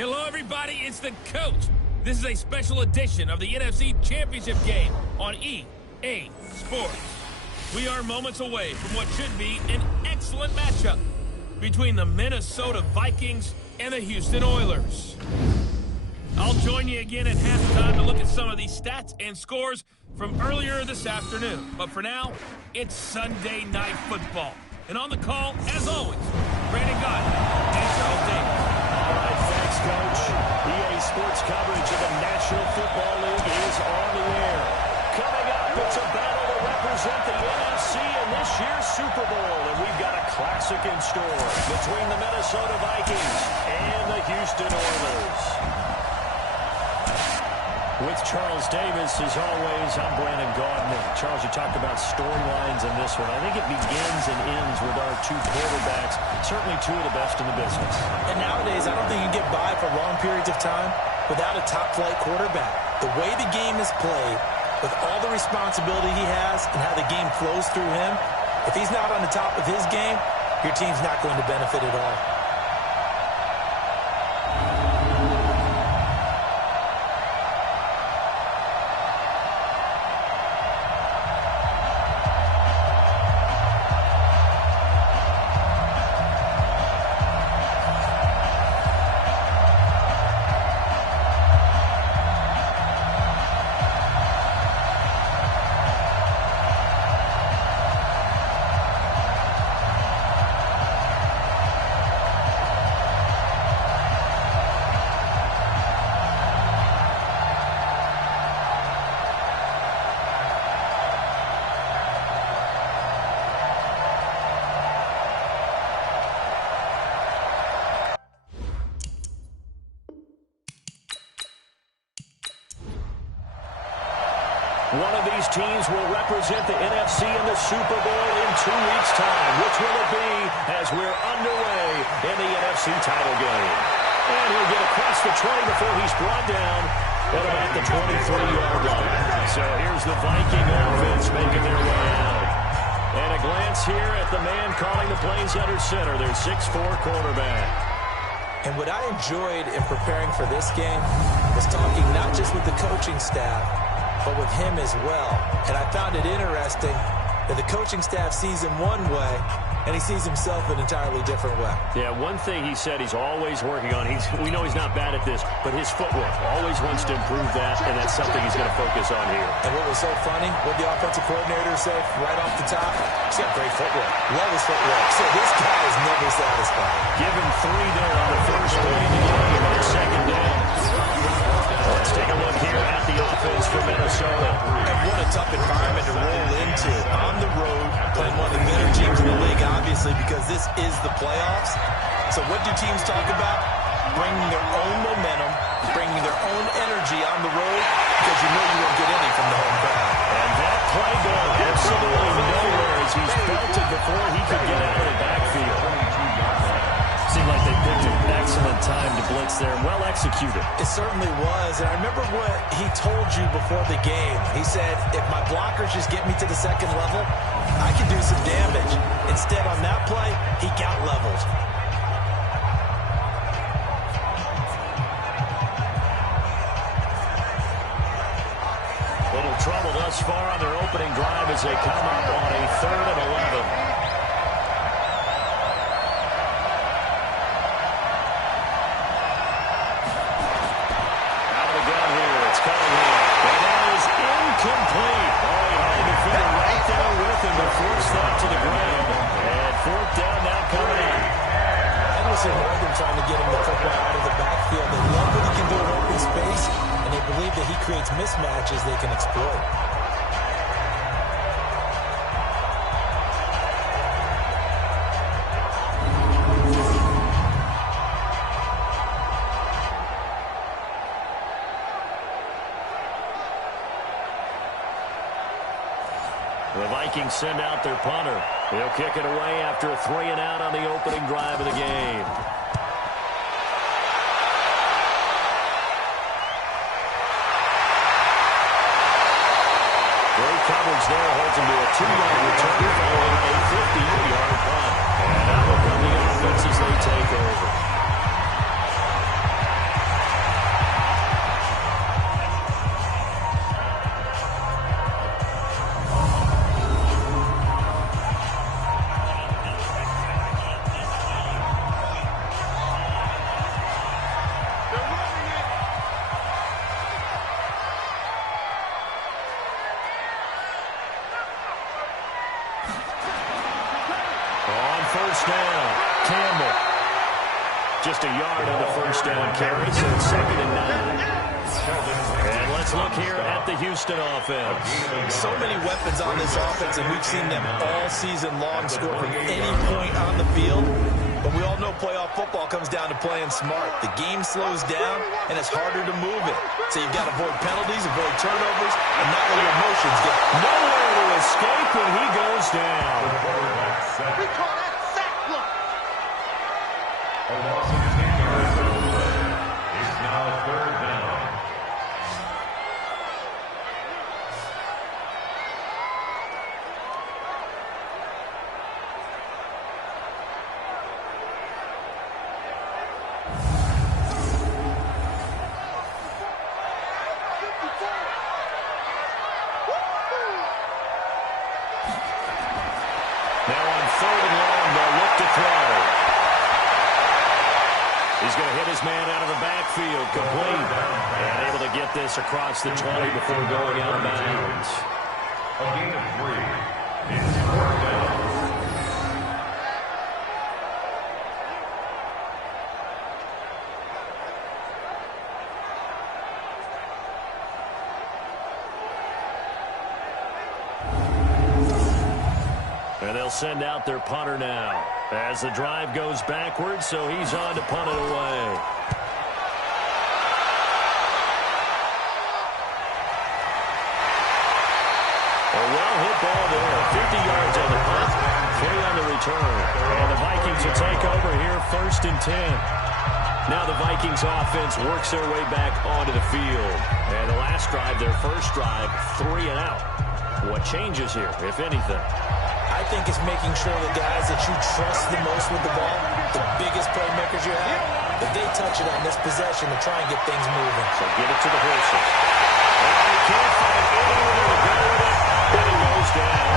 Hello, everybody. It's the coach. This is a special edition of the NFC Championship game on EA Sports. We are moments away from what should be an excellent matchup between the Minnesota Vikings and the Houston Oilers. I'll join you again at halftime to look at some of these stats and scores from earlier this afternoon. But for now, it's Sunday Night Football. And on the call, as always, Brandon Gott and Charles Davis. All right, thanks, Coach. EA Sports coverage of the National Football League is on the air. Coming up, it's a battle to represent the NFC in this year's Super Bowl. And we've got a classic in store between the Minnesota Vikings and the Houston Oilers. With Charles Davis, as always, I'm Brandon Gaudner. Charles, you talked about storylines in this one. I think it begins and ends with our two quarterbacks, certainly two of the best in the business. And nowadays, I don't think you can get by for long periods of time without a top-flight quarterback. The way the game is played, with all the responsibility he has and how the game flows through him, if he's not on the top of his game, your team's not going to benefit at all. One of these teams will represent the NFC in the Super Bowl in 2 weeks' time. Which will it be as we're underway in the NFC title game? And he'll get across the 20 before he's brought down at about the 23-yard line. So here's the Viking offense making their way out. And a glance here at the man calling the plays under center, their 6'4 quarterback. And what I enjoyed in preparing for this game was talking not just with the coaching staff, but with him as well. And I found it interesting that the coaching staff sees him one way, and he sees himself an entirely different way. Yeah, one thing he said he's always working on, we know he's not bad at this, but his footwork, always wants to improve that, and that's something he's going to focus on here. And what was so funny, what the offensive coordinator say right off the top, he's got great footwork. Love his footwork. So this guy is never satisfied. Give him 3 there on the first play of the game on second down. Let's take a look here at the offense for Minnesota. And what a tough environment to roll into. On the road, playing one of the better teams in the league, obviously, because this is the playoffs. So what do teams talk about? Bringing their own momentum, bringing their own energy on the road, because you know you won't get any from the home crowd. And that play going absolutely nowhere as he's belted before he could get out of the backfield. Seemed like they picked an excellent time to blitz there. Well executed. It certainly was. And I remember what he told you before the game. He said, if my blockers just get me to the second level, I can do some damage. Instead, on that play, he got leveled. Little trouble thus far on their opening drive as they come up on a 3rd and 11. Complete. Oh, he had the defender right there with him to force that to the ground. And 4th down now coming in. I don't see more than trying to get him the football out of the backfield. They love what he can do in open space, and they believe that he creates mismatches they can exploit. The Vikings send out their punter. He'll kick it away after a 3-and-out on the opening drive of the game. Great coverage there, holds him to a 2-yard return following a 50-yard punt. And now will come the offense as they take over. first down carry, so it's 2nd and 9. And let's look here at the Houston offense. So many weapons on this offense, and we've seen them all season long score from any point on the field. But we all know playoff football comes down to playing smart. The game slows down, and it's harder to move it. So you've got to avoid penalties, avoid turnovers, and not let your emotions get nowhere to escape when he goes down. We call that sack look. A loss of 10 yards on the play. It's now 3rd down. Now on 3rd and long, they'll look to throw. He's going to hit his man out of the backfield, complete. And able to get this across the 20 before going out of bounds. A gain of 3. It's 4th down. And they'll send out their punter now as the drive goes backwards, so he's on to punt it away. A well-hit ball there. 50 yards on the punt, 3 on the return. And the Vikings will take over here 1st and 10. Now the Vikings offense works their way back onto the field. And the last drive, their first drive, 3 and out. What changes here, if anything? I think it's making sure the guys that you trust the most with the ball, the biggest playmakers you have, that they touch it on this possession to try and get things moving. So give it to the horses. And he can't find anywhere to go with it, and he goes down.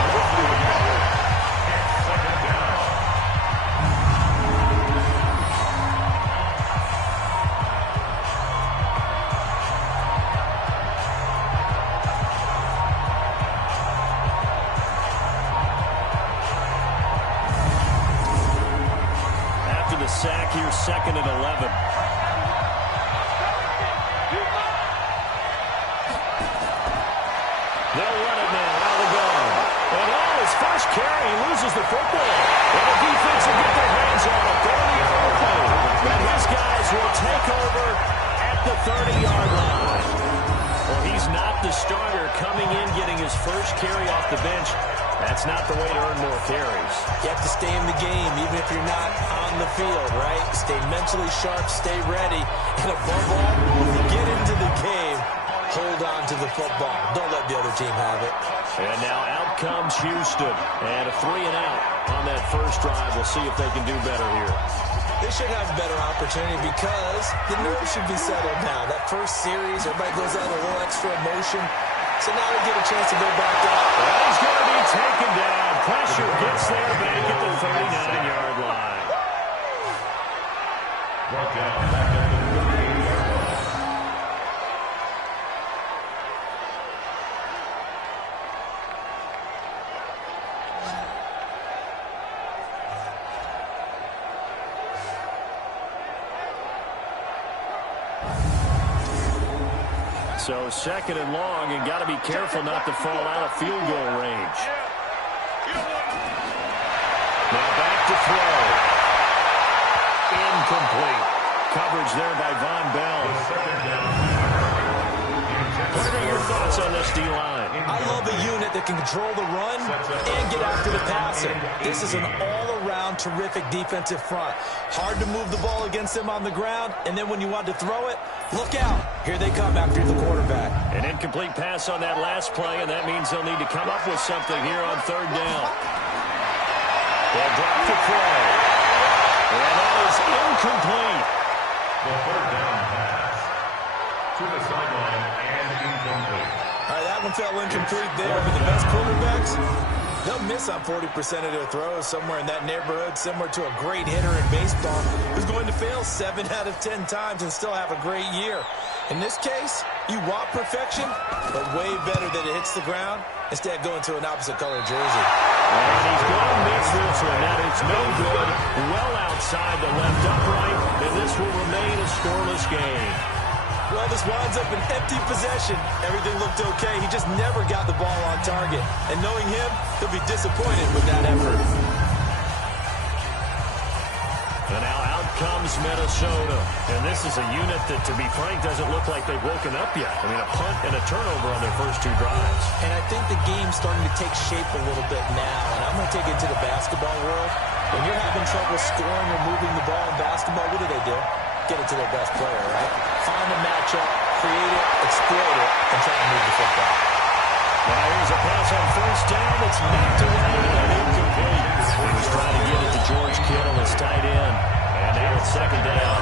The sack here, 2nd and 11. They'll run it now out of the gun. And on his first carry, he loses the football. And the defense will get their hands on it. 30-yard play. And his guys will take over at the 30-yard line. Well, he's not the starter coming in, getting his first carry off the bench. That's not the way to earn more carries. You have to stay in the game, even if you're not on the field, right? Stay mentally sharp, stay ready, and above all, when you get into the game, hold on to the football. Don't let the other team have it. And now out comes Houston. And a 3 and out on that first drive. We'll see if they can do better here. They should have a better opportunity because the nerves should be settled now. That first series, everybody goes out with a little extra emotion. So now they get a chance to go back out. Well, he's going to be taken down. Pressure gets there back at the 39-yard line. Brought down back at the 38-yard line. So 2nd and long, and got to be careful not to fall out of field goal range. Now back to throw. Incomplete. Coverage there by Von Bell. What are your thoughts on this D-line? I love a unit that can control the run and get after the passer. This is an all-around terrific defensive front. Hard to move the ball against them on the ground, and then when you want to throw it, look out. Here they come after the quarterback. An incomplete pass on that last play, and that means they'll need to come up with something here on 3rd down. They'll drop the throw. And that is incomplete. The 3rd down pass to the sideline and incomplete. All right, that one fell incomplete there, but the best quarterbacks, they'll miss on 40% of their throws, somewhere in that neighborhood, similar to a great hitter in baseball who's going to fail 7 out of 10 times and still have a great year. In this case, you want perfection, but way better that it hits the ground instead of going to an opposite color jersey. And he's going to miss this one. That is no good. Well outside the left upright. And and this will remain a scoreless game. Well, this winds up an empty possession. Everything looked okay. He just never got the ball on target. And knowing him, he'll be disappointed with that effort. And now out comes Minnesota. And this is a unit that, to be frank, doesn't look like they've woken up yet. I mean, a punt and a turnover on their first two drives. And I think the game's starting to take shape a little bit now. And I'm going to take it to the basketball world. When you're having trouble scoring or moving the ball in basketball, what do? Get it to their best player, right? Find a matchup, create it, exploit it, and try to move the football. Now here's a pass on first down that's knocked away and incomplete. He was trying to get it to George Kittle, his tight end. And now it's second down.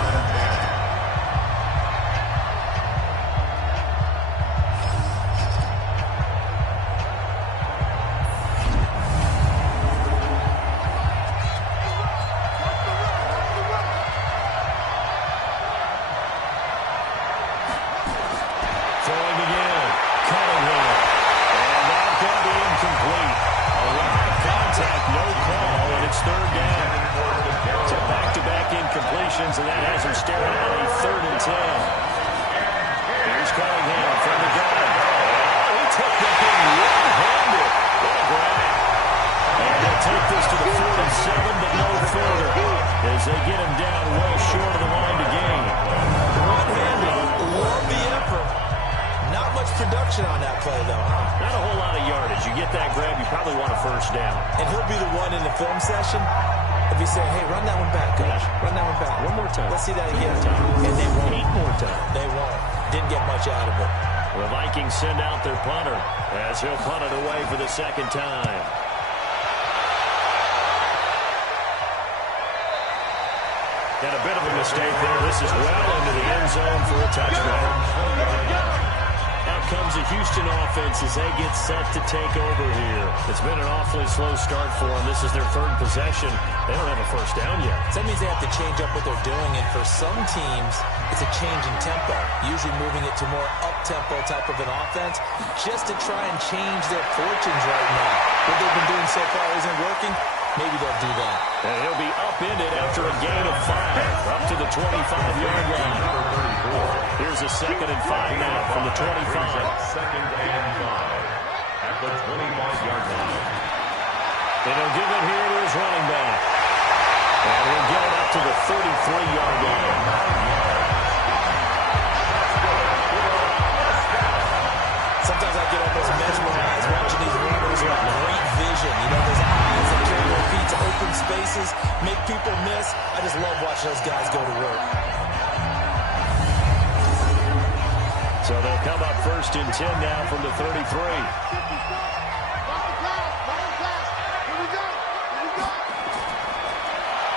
And that has him staring at a 3rd and 10. Here's Cunningham from the gun. He took that thing one-handed. What a grab. And they'll take this to the 47, but no further, as they get him down well short of the line to gain. One-handed. Love the effort. Not much production on that play, though, huh? Not a whole lot of yardage. You get that grab, you probably want a first down. And he'll be the one in the film session if you say, hey, run that one back, coach. Run that one back. One more time. Let's see that again. And they won't. 8 more times. They won't. Didn't get much out of it. The Vikings send out their punter as he'll punt it away for the second time. Got a bit of a mistake there. This is well into the end zone for a touchdown. Out comes the Houston offense as they get set to take over here. It's been an awfully slow start for them. This is their 3rd possession. They don't have a first down yet. So that means they have to change up what they're doing, and for some teams, it's a change in tempo, usually moving it to more up-tempo type of an offense, just to try and change their fortunes right now. What they've been doing so far isn't working. Maybe they'll do that. And he'll be upended after a gain of 5, up to the 25-yard line. Here's a 2nd and 5 now from the 25. 2nd and 5 at the 25-yard line. And he'll give it here to his running back. And he'll get it up to the 33-yard line. Sometimes I get almost mesmerized watching these runners with great vision. You know, those eyes that carry their feet to open spaces, make people miss. I just love watching those guys go to work. So they'll come up 1st and 10 now from the 33.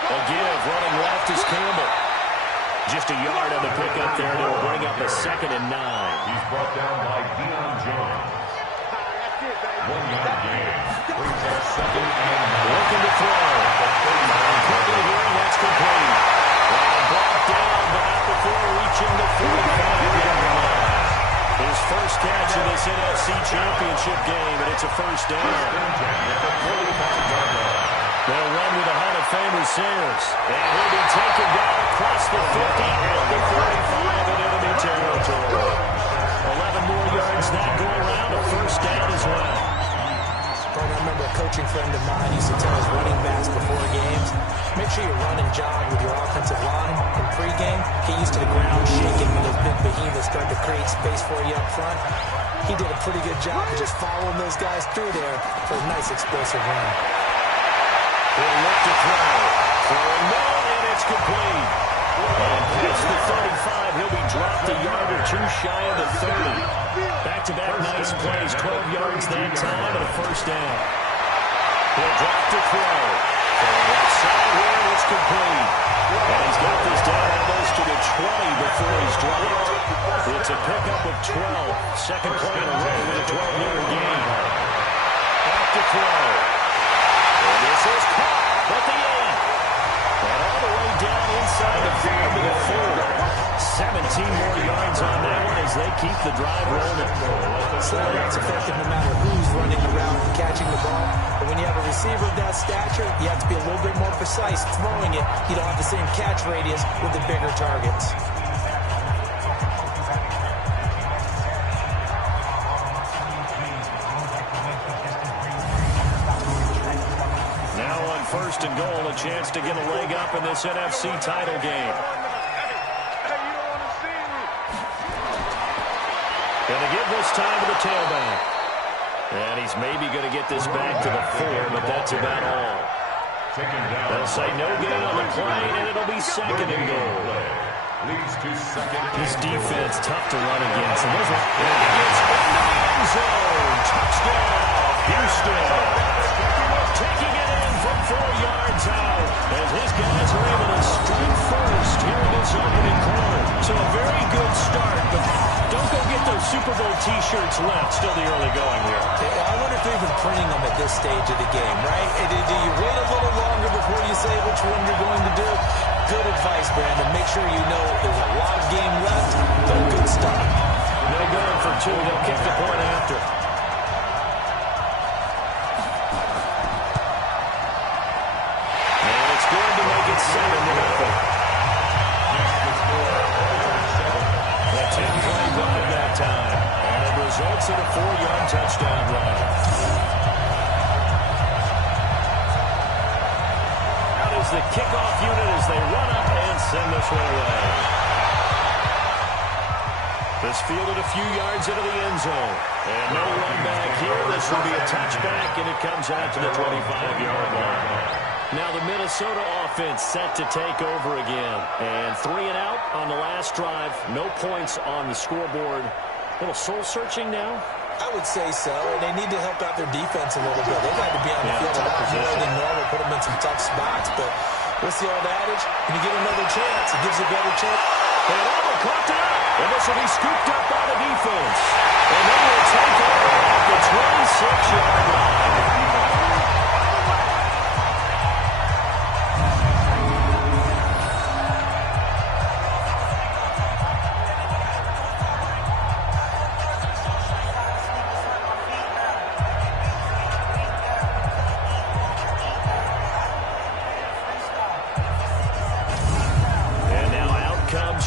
A give running left is Campbell. Just a yard on the pickup there, and it'll bring up a 2nd and 9. He's brought down by Deion Jones. 1-yard gain. Brings up 2nd and 9. Looking to throw. Quickly here, that's complete. And brought down, but not before reaching the 45-yard line. His first catch in this NFC Championship game, and it's a first down. They'll run with a Hall of Famer Sayers. And he'll be taken down across the 50 and the 45 in enemy territory. 11 more yards that go around, a first down as well. I remember a coaching friend of mine used to tell his running backs before games, make sure you run and jog with your offensive line in pregame. Get used to the ground shaking when those big behemoths start to create space for you up front. He did a pretty good job of just following those guys through there for a nice explosive run. He'll look to throw. Throwing down, and it's complete. And past the 35, he'll be dropped a yard or two shy of the 30. Back-to-back nice plays, 12 yards that time, and a first down. He'll drop to throw. From that side here, it's complete. And he's got this down almost to the 20 before he's dropped. It's a pickup of 12. Second play in a row with a 12-yard gain. Back to throw. And this is caught at the 8. And all the way down inside the 5 to the 4. 17 more yards on that one as they keep the drive rolling. Slowing out's effective no matter who's running the route and catching the ball. But when you have a receiver of that stature, you have to be a little bit more precise throwing it. You don't have the same catch radius with the bigger targets. Now on 1st and goal, a chance to get a leg up in this NFC title game. Going to give this time to the tailback. And he's maybe going to get this back to the 4, but that's about all. They'll say no gain on the play, and it'll be 2nd and goal. This defense, tough to run against. And there's one. It's into the end zone. Touchdown, Houston. Taking it in from 4 yards out as his guys are able to strike first here in this opening quarter. So a very good start, but don't go get those Super Bowl T-shirts left. Still the early going here. I wonder if they're even printing them at this stage of the game, right? Do you wait a little longer before you say which one you're going to do? Good advice, Brandon. Make sure you know there's a lot of game left, but a good start. No going for 2. They'll kick the point after. And it's going to make it 7-0. The 10-play drive that time. And it results in a 4-yard touchdown drive. Out is the kickoff unit as they run up and send this one away. This fielded a few yards into the end zone. And no run back here. This will be a touchback, and it comes out to the 25-yard line. Now the Minnesota offense set to take over again. And 3 and out on the last drive. No points on the scoreboard. A little soul-searching now. I would say so, and they need to help out their defense a little bit. They've had to be on the field a lot more than normal, put them in some tough spots. But what's the old adage? When you get another chance, it gives you a better chance. And Auburn clocked it up. And this will be scooped up by the defense. And they will take over at the 26-yard line.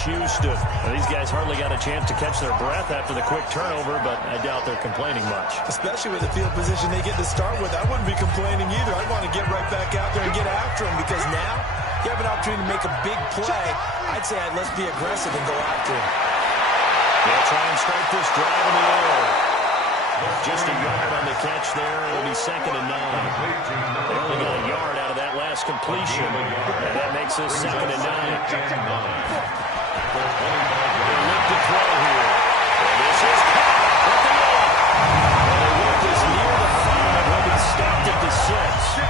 Houston. Well, these guys hardly got a chance to catch their breath after the quick turnover, but I doubt they're complaining much. Especially with the field position they get to start with. I wouldn't be complaining either. I'd want to get right back out there and get after them because now you have an opportunity to make a big play. I'd say let's be aggressive and go after him. They'll try and start this drive in the air. Just a yard on the catch there. It'll be 2nd and 9. They only got a yard out of that last completion. And that makes this 2nd and 9. They look to throw here. And this is caught at the 8. And they look this near the 5. Will be stopped at the 6.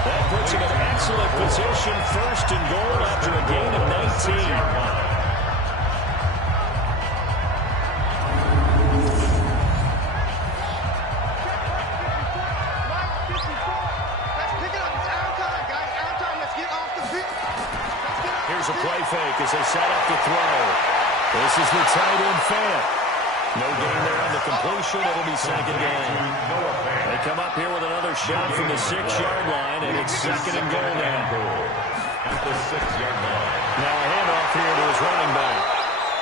That puts him in excellent position. 1st and goal after a gain of 19. Here's a play fake as they set up to throw. This is the tight end fan. No gain there on the completion. It'll be 2nd down. They come up here with another shot from the 6-yard line, and it's 2nd and goal now. At the 6-yard line. Now a handoff here to his running back.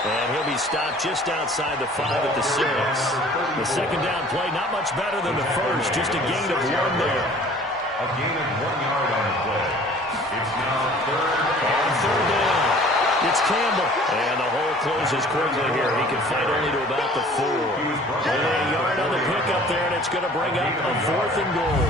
And he'll be stopped just outside the 5 at the 6. The 2nd down play, not much better than the first. Just a gain of 1 there. A gain of 1 yard on the play. It's now 3rd down. It's Campbell. And the hole closes quickly here. He can fight only to about the 4. Only a yard on the pickup there, and it's going to bring up a 4th and goal.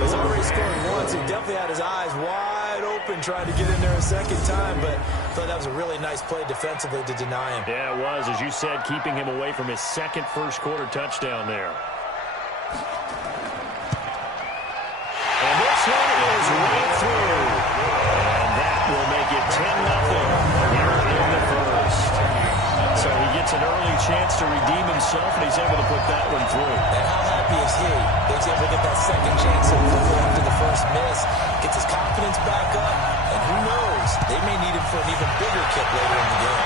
He's already scored once. He definitely had his eyes wide open trying to get in there a 2nd time, but I thought that was a really nice play defensively to deny him. Yeah, it was. As you said, keeping him away from his 2nd first-quarter touchdown there. And this one is right through. And that will make it 10-0 here in the first. So he gets an early chance to redeem himself, and he's able to put that one through. And how happy is he? He's able to get that 2nd chance so quickly after the first miss. Gets his confidence back up, and who knows? They may need him for an even bigger kick later in the game.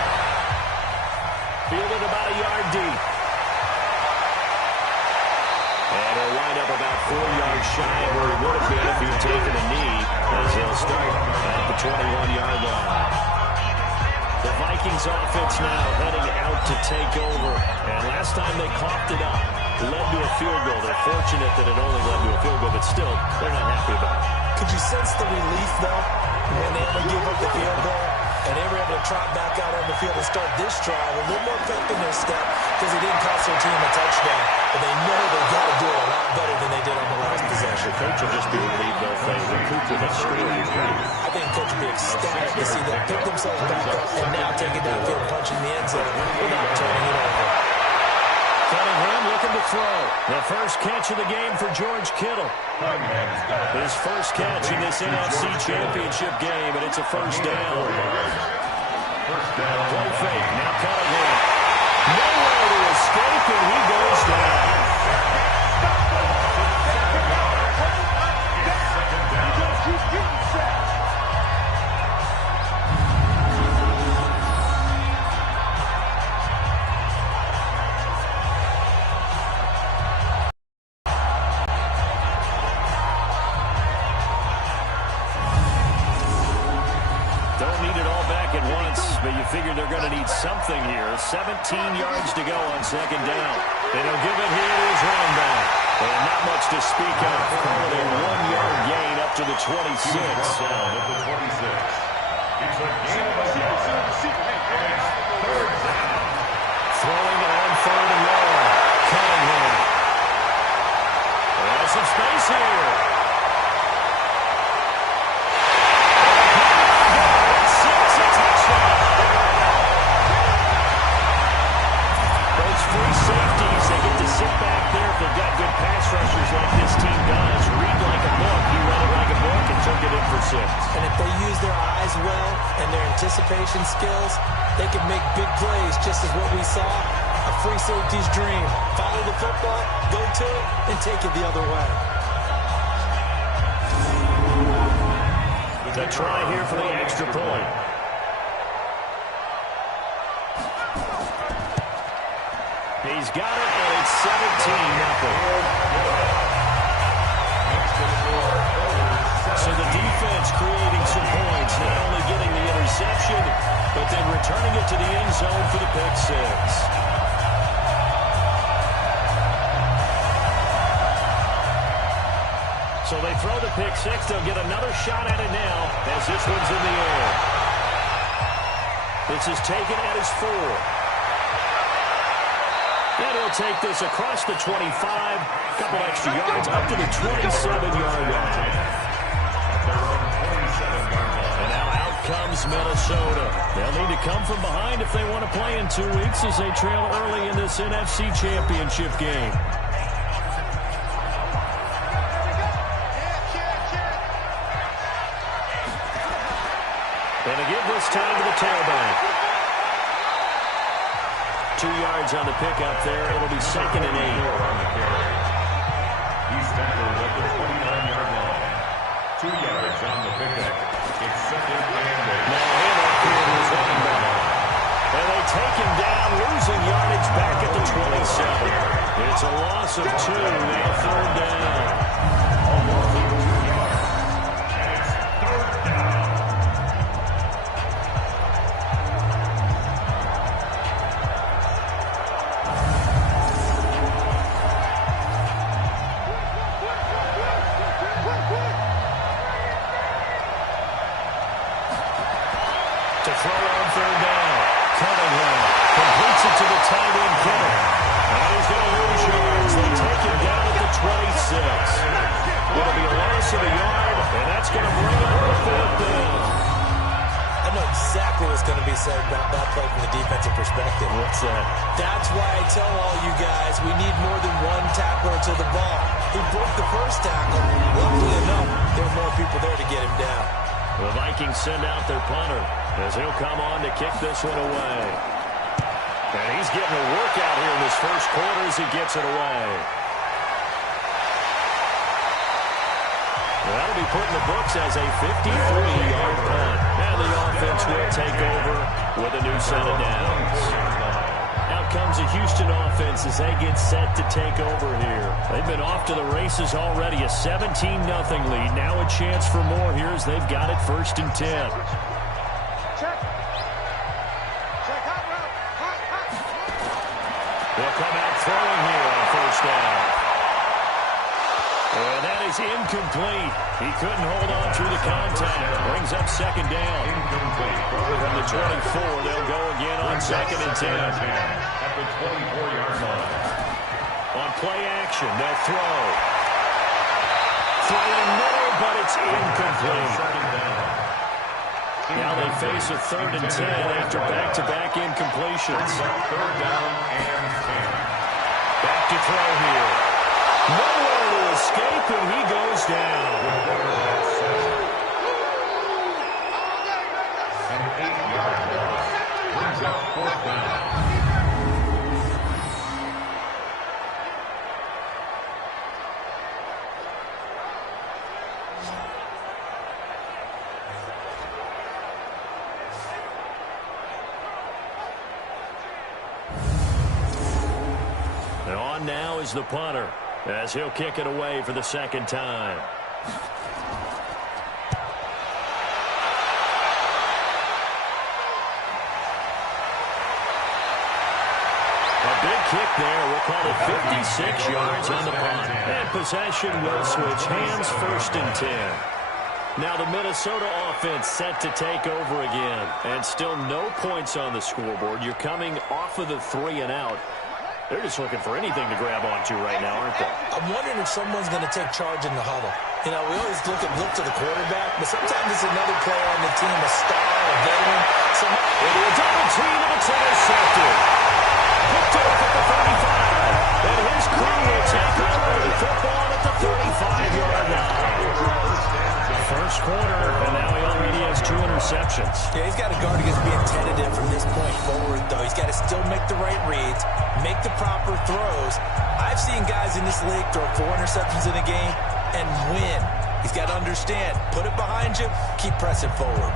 yards shy of where he would have been if he had taken a knee, as he'll start at the 21-yard line. The Vikings offense now heading out to take over. And last time they coughed it up, led to a field goal. They're fortunate that it only led to a field goal, but still, they're not happy about it. Could you sense the relief, though, when they only gave up the field goal? And they were able to trot back out on the field and start this drive a little more pep in their step because they didn't cost their team a touchdown. But they know they've got to do it a lot better than they did on the last possession. Coach will just be relieved, though, if they recoup with a score. I think Coach will be ecstatic to see them pick themselves back up and now take it downfield, punching the end zone without turning it over. Cunningham looking to throw. The first catch of the game for George Kittle. His first catch in this NFC Championship game, and it's a first down. Play fake. Now Cunningham. Nowhere to escape, and he goes down. But you figure they're going to need something here. 17 yards to go on second down. They don't give it here to his running back. And not much to speak of. Call it a 1-yard gain up to the 26. Down at the 26. It's a gain of a yard. It's third down. Throwing on third and long. Cunningham. There's some space here. Free safeties, they get to sit back there if they've got good pass rushers like this team does. Read like a book. He read it like a book and took it in for 6. And if they use their eyes well and their anticipation skills, they can make big plays, just as what we saw. A free safety's dream. Follow the football, go to it, and take it the other way. The try here for the extra point. He's got it, and it's 17-0. So the defense creating some points, not only getting the interception, but then returning it to the end zone for the pick 6. So they throw the pick 6. They'll get another shot at it now as this one's in the air. This is taken at his 4. And he'll take this across the 25, a couple extra yards, up to the 27-yard line. And now out comes Minnesota. They'll need to come from behind if they want to play in 2 weeks as they trail early in this NFC Championship game. And to give this time to the tailback. 2 yards on the pickup there. It'll be second and 8. He's tackled at the 29-yard line. 2 yards on the pickup. It's second and 8. Now in up here to his running back. And they take him down, losing yardage back at the 27. It's a loss of 2. Now third down. Almost 2 yards. And it's third down. To throw on third down. Cunningham completes it to the tight end, Kittle. And he's going to lose yards. They take him down at the 26. It'll be a loss of a yard, and that's going to bring up a fourth down. I know exactly what's going to be said about that play from the defensive perspective. What's that? That's why I tell all you guys we need more than one tackler to the ball. He broke the first tackle. Luckily enough, there were more people there to get him down. The Vikings send out their punter as he'll come on to kick this one away. And he's getting a workout here in this first quarter as he gets it away. Well, that'll be put in the books as a 53-yard punt. And the offense will take over with a new set of downs. Out comes a Houston offense offense as they get set to take over here. They've been off to the races already. A 17-0 lead. Now a chance for more here as they've got it 1st and 10. They'll come out throwing here on 1st down. And that is incomplete. He couldn't hold on through the contact. Brings up 2nd down. From the 24, they'll go again on 2nd and 10. At the 24-yard line. On play action, they'll throw. Throwing middle, but it's incomplete. Now they face a 3rd and 10 after back-to-back incompletions. 3rd down and 10. Back to throw here. Nowhere to escape, and he goes down. An 8-yard loss. Brings up 4th down. On now is the punter, as he'll kick it away for the 2nd time. A big kick there. We'll call it 56 yards on the punt. And possession will switch hands, 1st and 10. Now the Minnesota offense set to take over again. And still no points on the scoreboard. You're coming off of the 3 and out. They're just looking for anything to grab onto right now, aren't they? I'm wondering if someone's going to take charge in the huddle. You know, we always look to the quarterback, but sometimes it's another player on the team, a star, a veteran. Into a double team, and it's intercepted. Picked off at the 35. And his crew will take over the football at the 35-yard line. First quarter, and now he already has 2 interceptions. Yeah, he's got to guard against being tentative from this point forward, though. He's got to still make the right reads, make the proper throws. I've seen guys in this league throw 4 interceptions in a game and win. He's got to understand, put it behind you, keep pressing forward.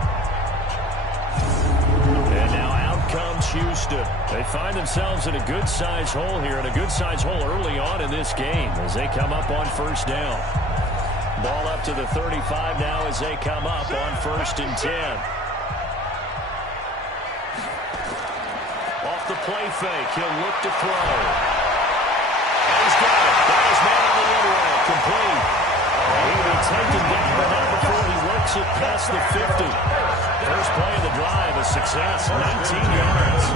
And now out comes Houston. They find themselves in a good-sized hole here, and a good-sized hole early on in this game as they come up on 1st down. Ball up to the 35 now as they come up on 1st and 10. Off the play fake, he'll look to throw. And he's got it. Got his man on the other way. Complete. He'll be taken down, but not before he works it past the 50. First play of the drive, a success, 19 yards.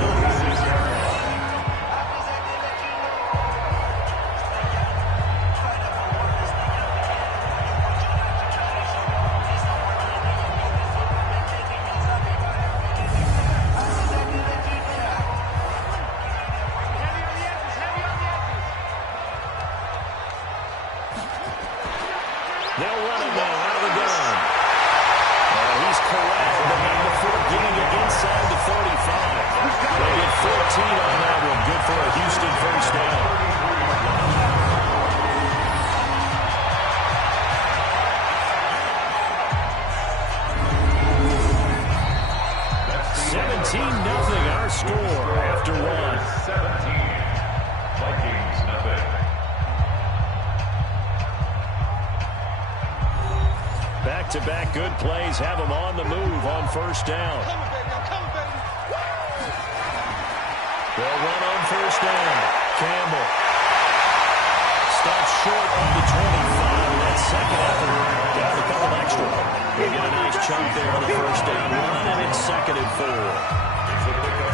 Back-to-back good plays have them on the move on 1st down. They'll run on 1st down. Campbell stops short on the 25. That 2nd effort down a couple extra. They get a nice chunk there on the 1st down run, and it's 2nd and 4.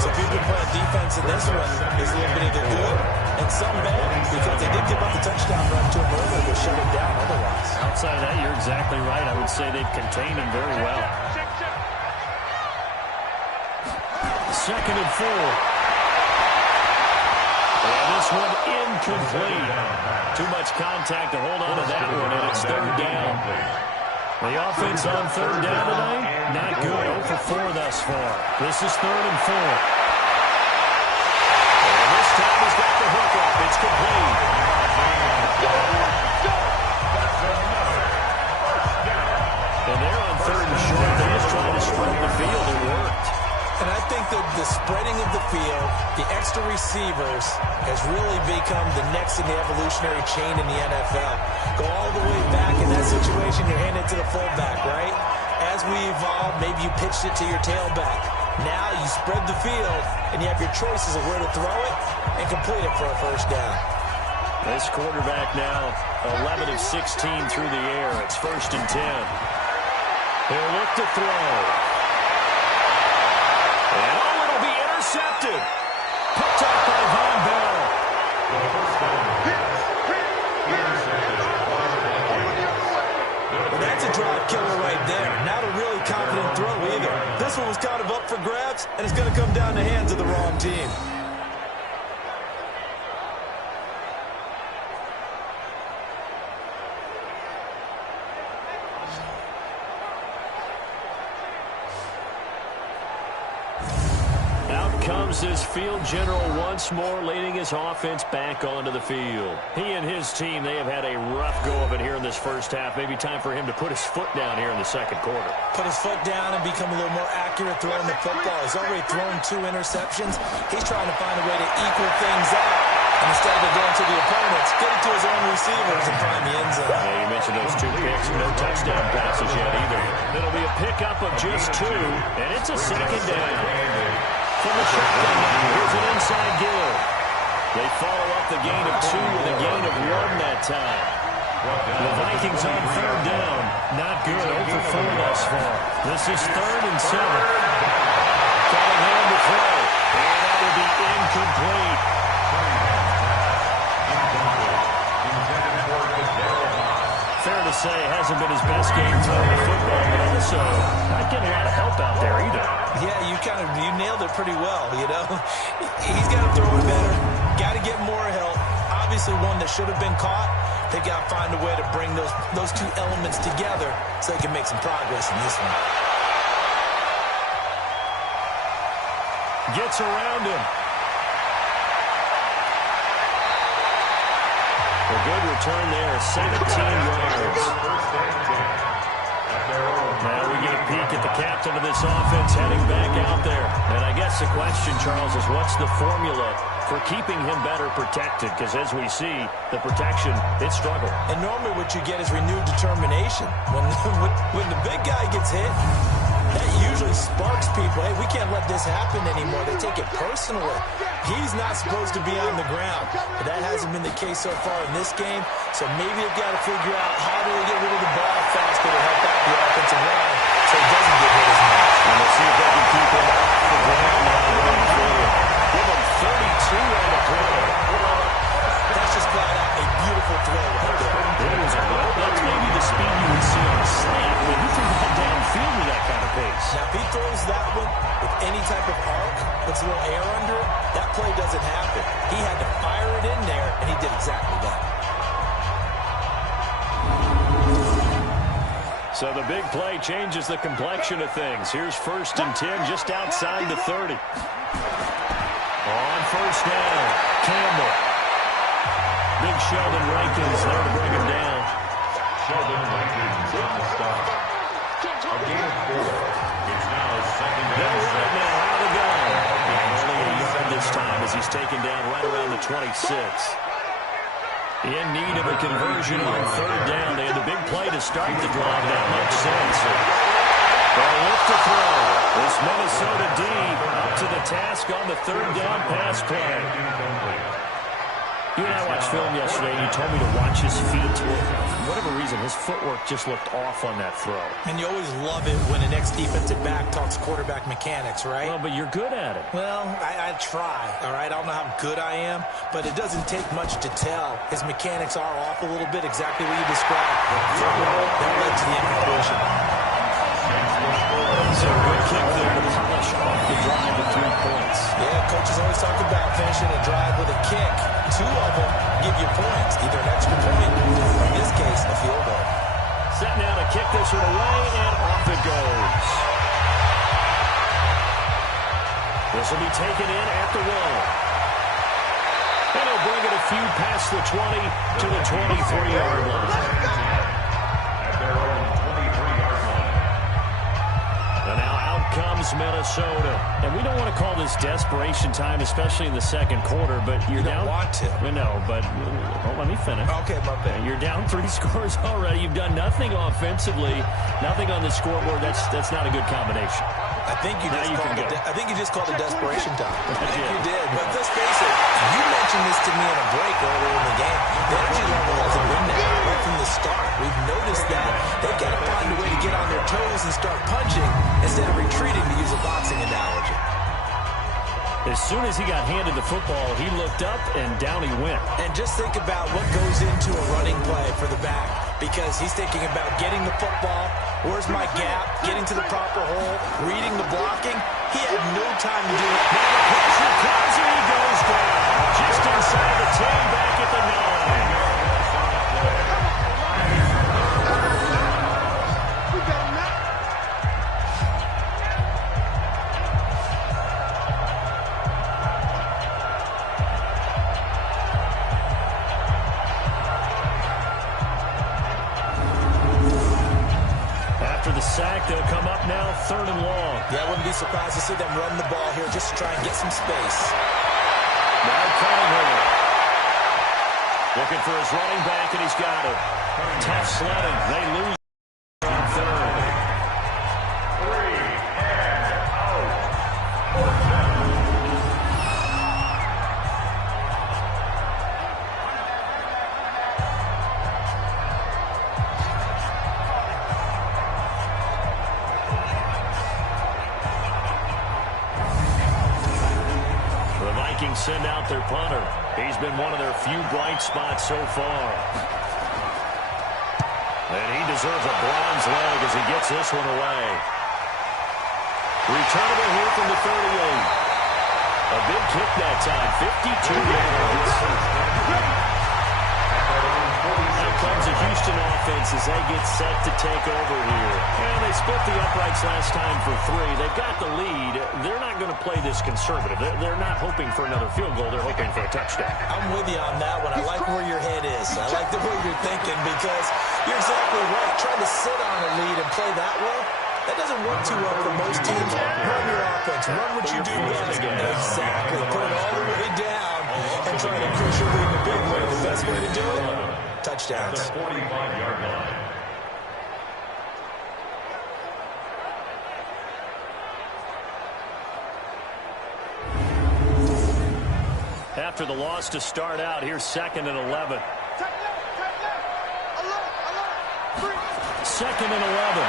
So people playing defense in this one is a little bit either good and some bad because they did give up the touchdown run to him earlier to shut him down otherwise. Outside of that, you're exactly right. I would say they've contained him very well. 2nd and 4. And this one incomplete. Too much contact to hold on to that one, and it's 3rd down. The offense on 3rd down tonight, not good. 0 for 4 thus far. This is 3rd and 4. And this time he's got the hook up. It's complete. And they're on 3rd and short. They just trying to spread the field. It worked. And I think that the spreading of the field The extra receivers has really become the next in the evolutionary chain in the NFL. Go all the way back in that situation, you're handed to the fullback, right? As we evolve, maybe you pitched it to your tailback. Now you spread the field, and you have your choices of where to throw it and complete it for a first down. This quarterback now 11 of 16 through the air. It's 1st and 10. He'll look to throw. And it'll be intercepted. Picked up by Von Bell. Well, that's a drive killer right there. Not a really confident throw either. This one was kind of up for grabs, and it's going to come down the hands of the wrong team. His field general once more leading his offense back onto the field. He and his team, they have had a rough go of it here in this first half. Maybe time for him to put his foot down here in the second quarter. Put his foot down and become a little more accurate throwing the football. He's already thrown 2 interceptions. He's trying to find a way to equal things out. And instead of it going to the opponents, get it to his own receivers and find the end zone. Yeah, you mentioned those 2 picks. No touchdown passes yet either. It'll be a pickup of just 2, and it's a second down. From the shotgun now, here's an inside give. They follow up the gain of 2 with a gain of 1 that time. The Vikings on 3rd down. Not good, 0 for 4 thus far. This is 3rd and 7. Cunningham to throw. And that will be incomplete. Fair to say, hasn't been his best game throwing the football, but also not getting a lot of help out there either. Yeah, you nailed it pretty well, you know. He's got to throw it better. Got to get more help. Obviously one that should have been caught. They got to find a way to bring those 2 elements together so they can make some progress in this one. Gets around him. A good return there, 17 yards. Now we get a peek at the captain of this offense heading back out there. And I guess the question, Charles, is what's the formula for keeping him better protected? Because as we see, the protection, it struggled. And normally what you get is renewed determination. When the big guy gets hit, that usually sparks people. Hey, we can't let this happen anymore. They take it personally. He's not supposed to be on the ground. But that hasn't been the case so far in this game. So maybe they've got to figure out how do they get rid of the ball faster to help out the offensive line so he doesn't get hit as much. And we'll see if they can keep him off the ground now going forward. Give him 32 on the play. That's just flat out a beautiful throw right there. That's maybe the speed you would see on a slant when he threw that downfield with that kind of pace. Now, if he throws that one with any type of arc, puts a little air under it, that play doesn't happen. He had to fire it in there, and he did exactly that. So the big play changes the complexion of things. Here's 1st and 10 just outside the 30. On 1st down, Campbell. Big Sheldon Rankins there to bring him down. Sheldon Rankins on the stop. A gain of 4. It's now 2nd They'll and run 6. it now out of the gun. Only a yard this time as he's taken down right around the 26. In need of a conversion on 3rd down. They had the big play to start the drive. That makes sense. They'll look to throw. This Minnesota D up to the task on the 3rd down pass play. You and I watched film yesterday, and you told me to watch his feet. For whatever reason, his footwork just looked off on that throw. And you always love it when an ex-defensive back talks quarterback mechanics, right? Well, but you're good at it. Well, I try, all right? I don't know how good I am, but it doesn't take much to tell. His mechanics are off a little bit, exactly what you described. That led to the incompletion. So a good kick there to polish off the drive with 3 points. Yeah, coaches always talk about finishing a drive with a kick. 2 of them give you points, either an extra point, or in this case, a field goal. Set now to kick this one away, and off it goes. This will be taken in at the 1. And he'll bring it a few past the 20 to the 23-yard line. At their own 23-yard line. And now out comes Minnesota. And we don't want to call this desperation time, especially in the second quarter, but you're down. You don't want to. We know, but let me finish. Okay, my bad. You're down 3 scores already. You've done nothing offensively, nothing on the scoreboard. That's not a good combination. I think you just called it desperation time. I think you did. But let's face it, you mentioned this to me in a break earlier in the game. The energy level hasn't been there right from the start. We've noticed that they've got to find a way to get on their toes and start punching instead of retreating, to use a boxing analogy. As soon as he got handed the football, he looked up and down he went. And just think about what goes into a running play for the back, because he's thinking about getting the football, where's my gap, getting to the proper hole, reading the blocking. He had no time to do it. Now the pressure comes and he goes down. Just inside the 10, back at the 9. Sack, they'll come up now, 3rd and long. Yeah, I wouldn't be surprised to see them run the ball here just to try and get some space. Now Cunningham looking for his running back, and he's got it. Tough sledding. They lose on 3rd. 3 and out. Send out their punter. He's been one of their few bright spots so far. And he deserves a bronze leg as he gets this one away. Returnable here from the 38. A big kick that time, 52 yards. Now comes the Houston offense as they get set to take over here. And they split the uprights last time for 3. They've got the lead. They're not going to play this conservative. They're not hoping for another field goal. They're hoping for a touchdown. I'm with you on that one. I like where your head is. I like the way you're thinking, because you're exactly right. Trying to sit on a lead and play that way, that doesn't work too well for most teams. Run your offense. Run what you do best. Exactly. Put it all the way down and try to crush your lead in a big way. The best way to do it, touchdowns. At the 45-yard line. After the loss to start out, here's 2nd and 11. 2nd and 11.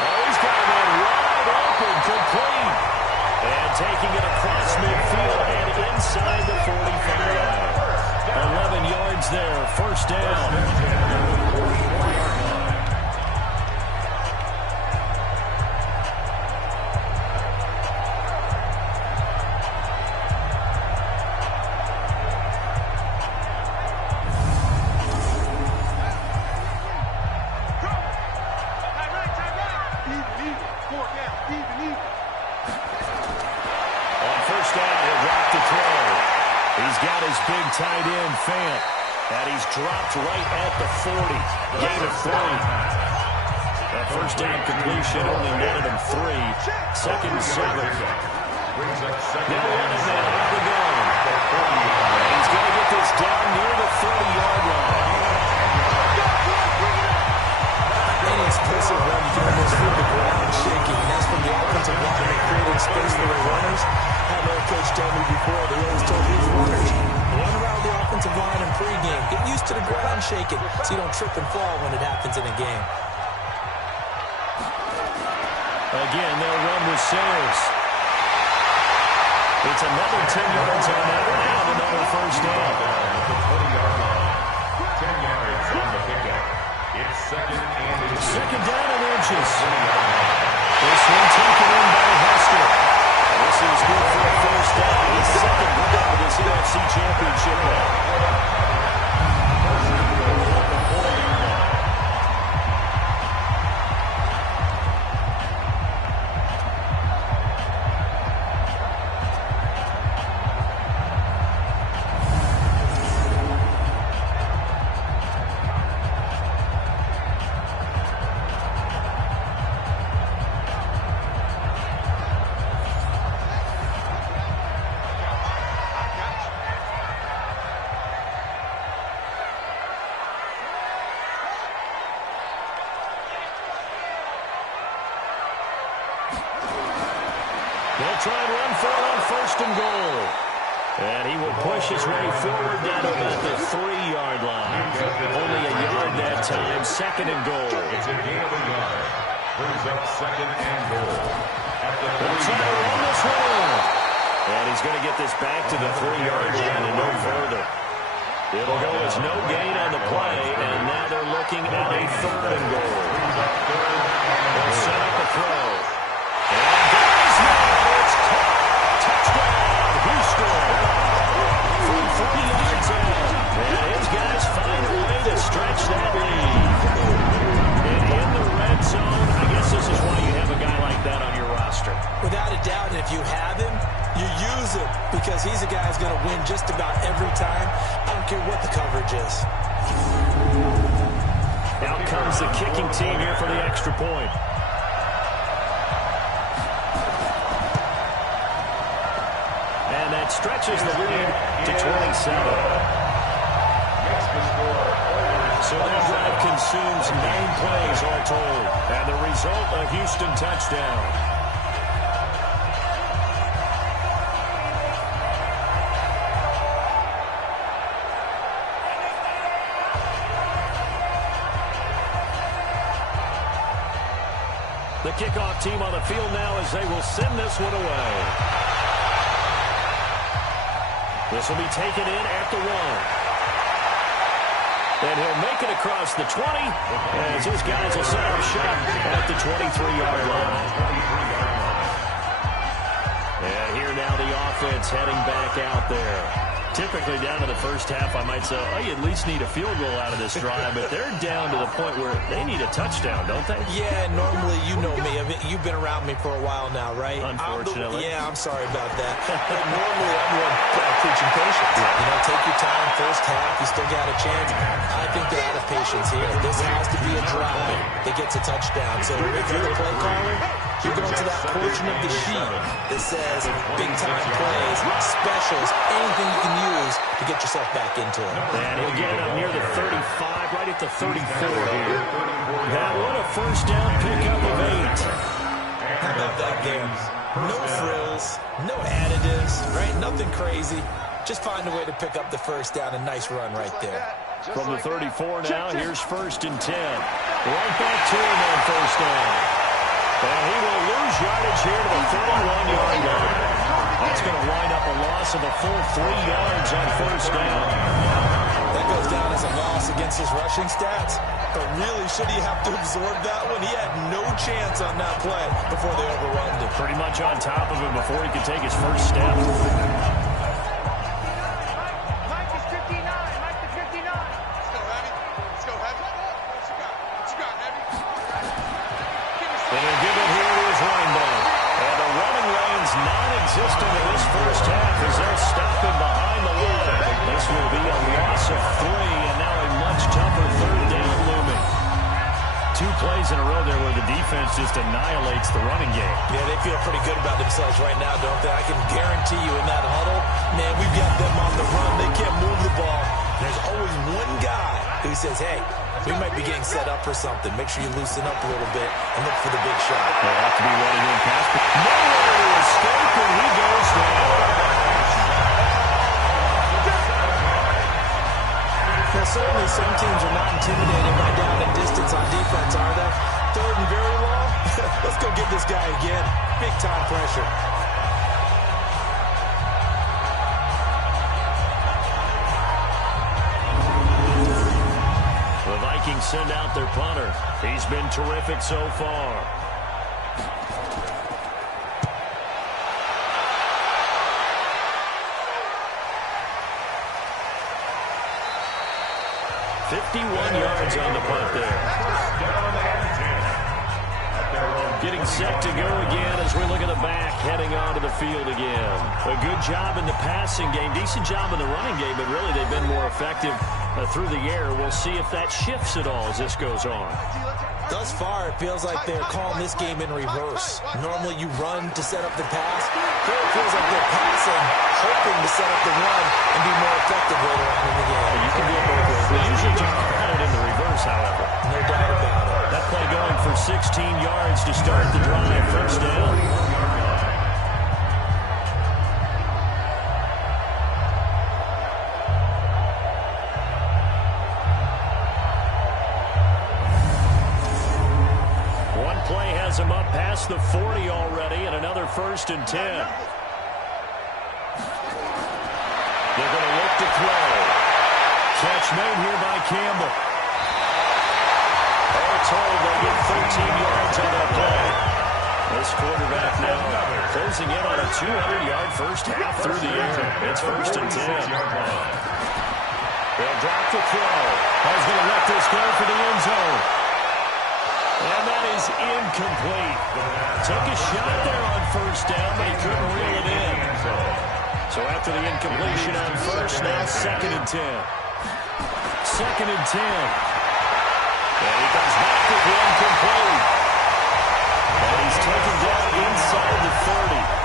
Oh, he's got one wide open, complete. And taking it across midfield and inside the 45. 11 yards there, 1st down. Tight end Fant, and he's dropped right at the 40. Gain of 3. That 1st down completion only netted him 3. 2nd and 7. Now running man out the gun. He's going to get this down near the 30-yard line. Any explosive run, you can almost feel the ground shaking. And that's from the offensive line that created space for the runners. I had our coach tell me before, they always told his runners, run around the offensive line in pregame. Get used to the ground shaking so you don't trip and fall when it happens in a game. Again, they'll run with Sayers. It's another 10 yards on that one, and another 1st down. At the 20-yard line. 10 yards on the pickup. It's 2nd and inches. 2nd down and inches. This one taken in by Hester. This is good for a 1st down. His 2nd grab of this NFC Championship game. try and run for it on 1st and goal. And he will push his way forward down to about the 3-yard line. Only a yard that time, 2nd and goal. It's a gain of a yard. Brings up 2nd and goal. They'll try to run this one. And he's going to get this back to the 3-yard line and no further. It'll go as no gain on the play, and now they're looking at a 3rd and goal. They'll set up a throw. And there's one. It's caught. Touchdown, Houston. From 40 yards out. And his guys find a way to stretch that lead. And in the red zone, I guess this is why you have a guy like that on your roster. Without a doubt, and if you have him, you use him because he's a guy who's going to win just about every time. I don't care what the coverage is. Out comes the kicking team here for the extra point. And that stretches the lead to 27. So that drive consumes 9 plays all told. And the result, a Houston touchdown. The kickoff team on the field now as they will send this one away. This will be taken in at the 1. And he'll make it across the 20 as his guys will set up shop at the 23-yard line. And here now the offense heading back out there. Typically down to the first half, I might say, oh, you at least need a field goal out of this drive, but they're down to the point where they need a touchdown, don't they? Yeah, normally, you know me. I mean, you've been around me for a while now, right? Unfortunately. I'm sorry about that. But normally, I'm one preaching patience. You know, take your time, first half, you still got a chance. I think they're out of patience here. This has to be a drive that gets a touchdown. So if you're the play caller, you're going to that portion of the sheet that says big-time plays, specials, anything you can use to get yourself back into it. And he'll get it up near the 35, right at the 34 here. That one a first down pickup of 8. How about that there? No frills, no additives, right? Nothing crazy. Just find a way to pick up the first down. A nice run right there. From the 34 now, here's 1st and 10. Right back to him on first down. And he will lose yardage here to the 31-yard line. That's going to wind up a loss of a full 3 yards on first down. That goes down as a loss against his rushing stats. But really, should he have to absorb that one? He had no chance on that play before they overwhelmed him. Pretty much on top of him before he could take his first step. Non-existent in this first half as they'll stop him behind the line. This will be a loss of 3, and now a much tougher 3rd down looming. 2 plays in a row there where the defense just annihilates the running game. Yeah, they feel pretty good about themselves right now, don't they? I can guarantee you in that huddle, man, we've got them on the run. They can't move the ball. There's always one guy who says, hey, we might be getting set up for something. Make sure you loosen up a little bit and look for the big shot. They'll have to be running in pass. Nowhere to escape, and he goes down. Well, certainly some teams are not intimidated by down and distance on defense, are they? 3rd and very long? Let's go get this guy again. Big-time pressure. Vikings send out their punter. He's been terrific so far. $51 yards on the punt there. Getting set to go again as we look at the back heading onto the field again. A good job in the passing game. Decent job in the running game, but really they've been more effective through the air. We'll see if that shifts at all as this goes on. Thus far, it feels like they're calling this game in reverse. Normally you run to set up the pass. Here it feels like they're passing, hoping to set up the run and be more effective later on in the game. You can do it both ways. We usually just call it in the reverse, however. No doubt about it. That play going for 16 yards to start the drive. First down. across the 40 already, and another 1st and 10. They're going to look to throw. Catch made here by Campbell. They're told they get 13 yards on that play. This quarterback now closing in on a 200-yard first half through the air. It's 1st and 10. They'll drop the throw. He's going to let this go for the end zone. And that is incomplete. Took a shot there on 1st down, but he couldn't reel it in. So after the incompletion on 1st, now 2nd and 10. 2nd and 10. And he comes back with one complete. And he's taken down inside the 30.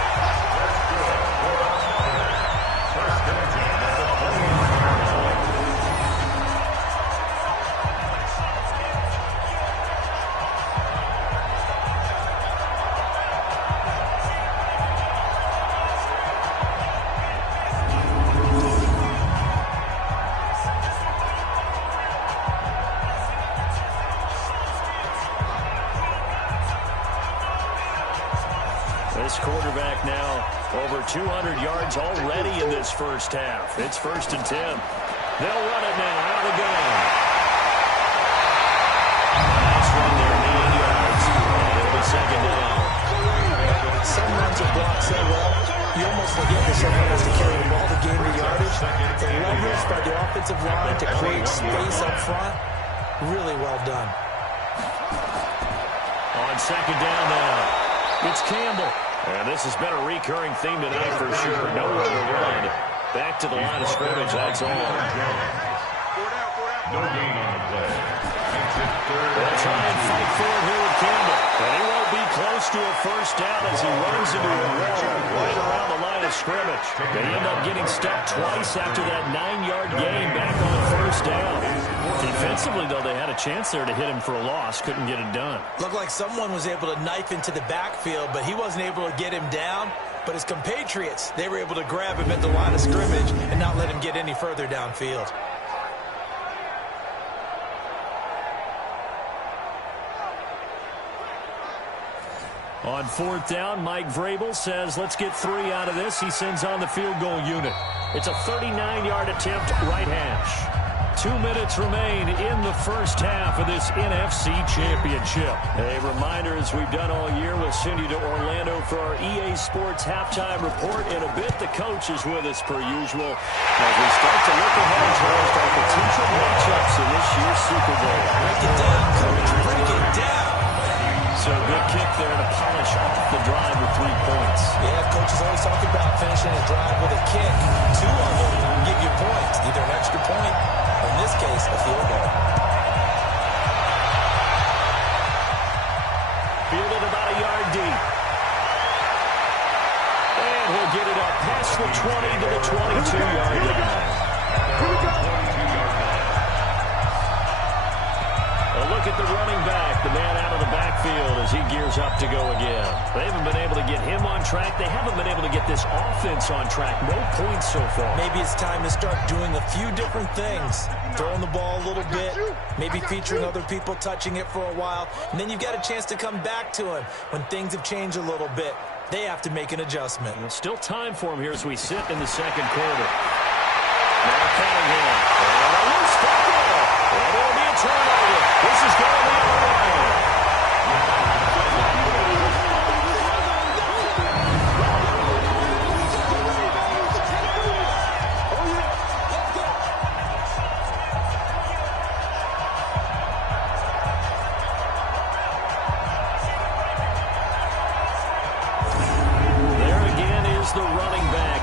This quarterback now over 200 yards already in this first half. It's 1st and 10. They'll run it now out of the gun. Nice run there, 9 yards. And it'll be 2nd down. Some runs are blocked so well, you almost forget that someone has to carry the ball to gain the yardage. The leverage by the offensive line to create space up front, really well done. On 2nd down now, it's Campbell. And this has been a recurring theme tonight for sure. Nowhere to run. Back to the line of scrimmage, that's all. No gain on the play. They'll try and fight for it here with Campbell. And he won't be close to a 1st down as he runs into a wall right around the line of scrimmage. They end up getting stuck twice after that 9-yard gain back on 1st down. Defensively, though, they had a chance there to hit him for a loss. Couldn't get it done. Looked like someone was able to knife into the backfield, but he wasn't able to get him down. But his compatriots, they were able to grab him at the line of scrimmage and not let him get any further downfield. On 4th down, Mike Vrabel says, let's get 3 out of this. He sends on the field goal unit. It's a 39-yard attempt, right hash. 2 minutes remain in the first half of this NFC Championship. A reminder, as we've done all year, we'll send you to Orlando for our EA Sports halftime report. In a bit, the coach is with us per usual as we start to look ahead towards our potential matchups in this year's Super Bowl. Break it down, coach. Break it down. So good kick there to polish off the drive with 3 points. Yeah, coaches always talk about finishing a drive with a kick. 2 of them will give you points, either an extra point, or in this case, a field goal. Fielded about a yard deep. And he'll get it up past the 20 to the 22-yard line. A look at the running back, the man out of the backfield as he gears up to go again. They haven't been able to get him on track. They haven't been able to get this offense on track. No points so far. Maybe it's time to start doing a few different things. Throwing the ball a little bit, maybe featuring other people touching it for a while, and then you've got a chance to come back to him when things have changed a little bit. They have to make an adjustment. There's still time for him here as we sit in the second quarter. Now Cunningham. And a loose football. And it'll be a turnover. This is going the other way.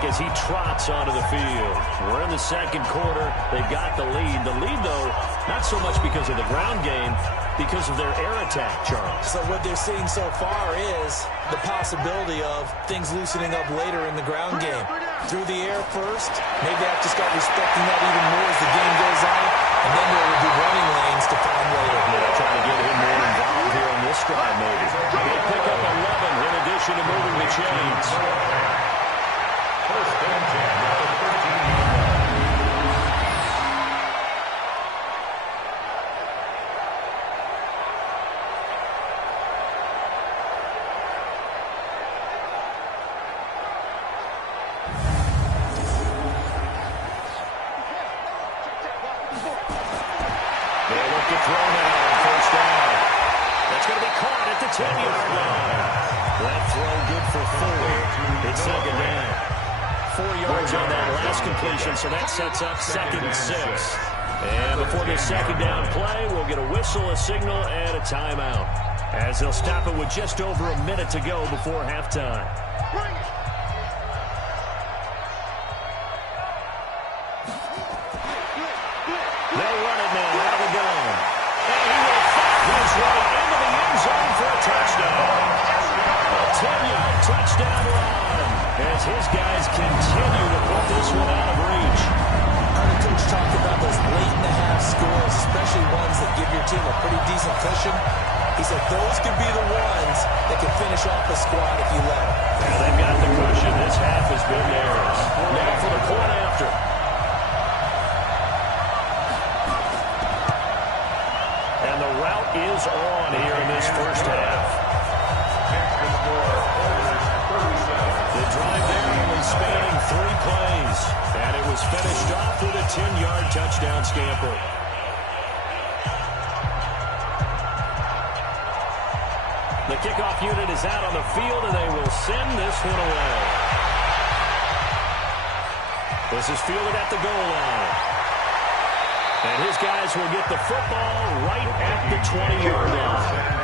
As he trots onto the field. We're in the second quarter. They've got the lead. The lead, though, not so much because of the ground game, because of their air attack, Charles. So what they're seeing so far is the possibility of things loosening up later in the ground game. Through the air first, maybe they have to start respecting that even more as the game goes on, and then there will be running lanes to find later. They're trying to get him more involved here on this drive, maybe. They pick up 11 in addition to moving the chains. First and 10 at the 13-yard line. It's second down. 4 yards on that last completion, so that sets up 2nd and 6. And before this second down play, we'll get a whistle, a signal, and a timeout, as they'll stop it with just over a minute to go before halftime. They'll run it now out of the gun. And he will find his way into the end zone for a touchdown. A 10-yard touchdown run as his guys continue to put this one out of reach. I heard the coach talk about those late-in-the-half scores, especially ones that give your team a pretty decent cushion. He said those could be the ones that can finish off the squad if you let them. Yeah, they've got the cushion. This half has been theirs. Now for the point after. And the route is on here in this first half. The drive there only spanning 3 plays. And it was finished off with a 10-yard touchdown scamper. The kickoff unit is out on the field, and they will send this one away. This is fielded at the goal line. And his guys will get the football right at the 20-yard line.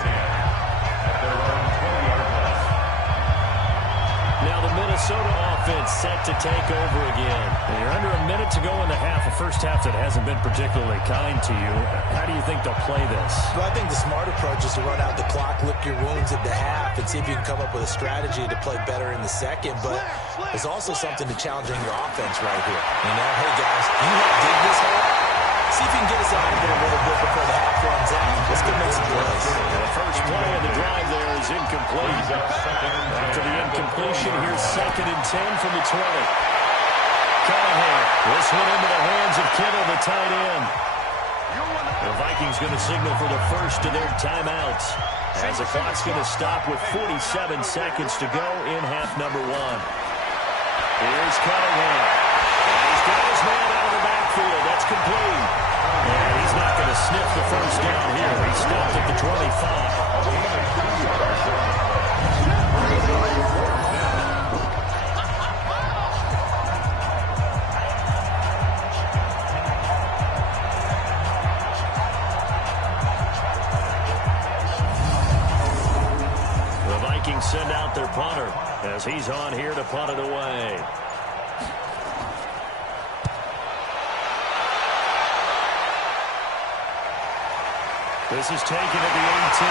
Now the Minnesota offense set to take over again. And you're under a minute to go in the half, a first half that hasn't been particularly kind to you. How do you think they'll play this? Well, I think the smart approach is to run out the clock, lick your wounds at the half, and see if you can come up with a strategy to play better in the second. But there's also something to challenging your offense right here. You know, hey, guys, you help dig this hole. See if you can get us out of it a little bit before the half runs out. Let's go make some plays. The first play of the drive there is incomplete. After the incompletion, here's 2nd and 10 from the 20. Callahan, this one into the hands of Kittle, the tight end. The Vikings going to signal for the first of their timeouts, as the clock's going to stop with 47 seconds to go in half number 1. Here's Callahan. And he's got his man out of the backfield. That's complete. And he's not going to sniff the first down here. He stopped at the 25. The Vikings send out their punter as he's on here to punt it away. This is taken at the 18.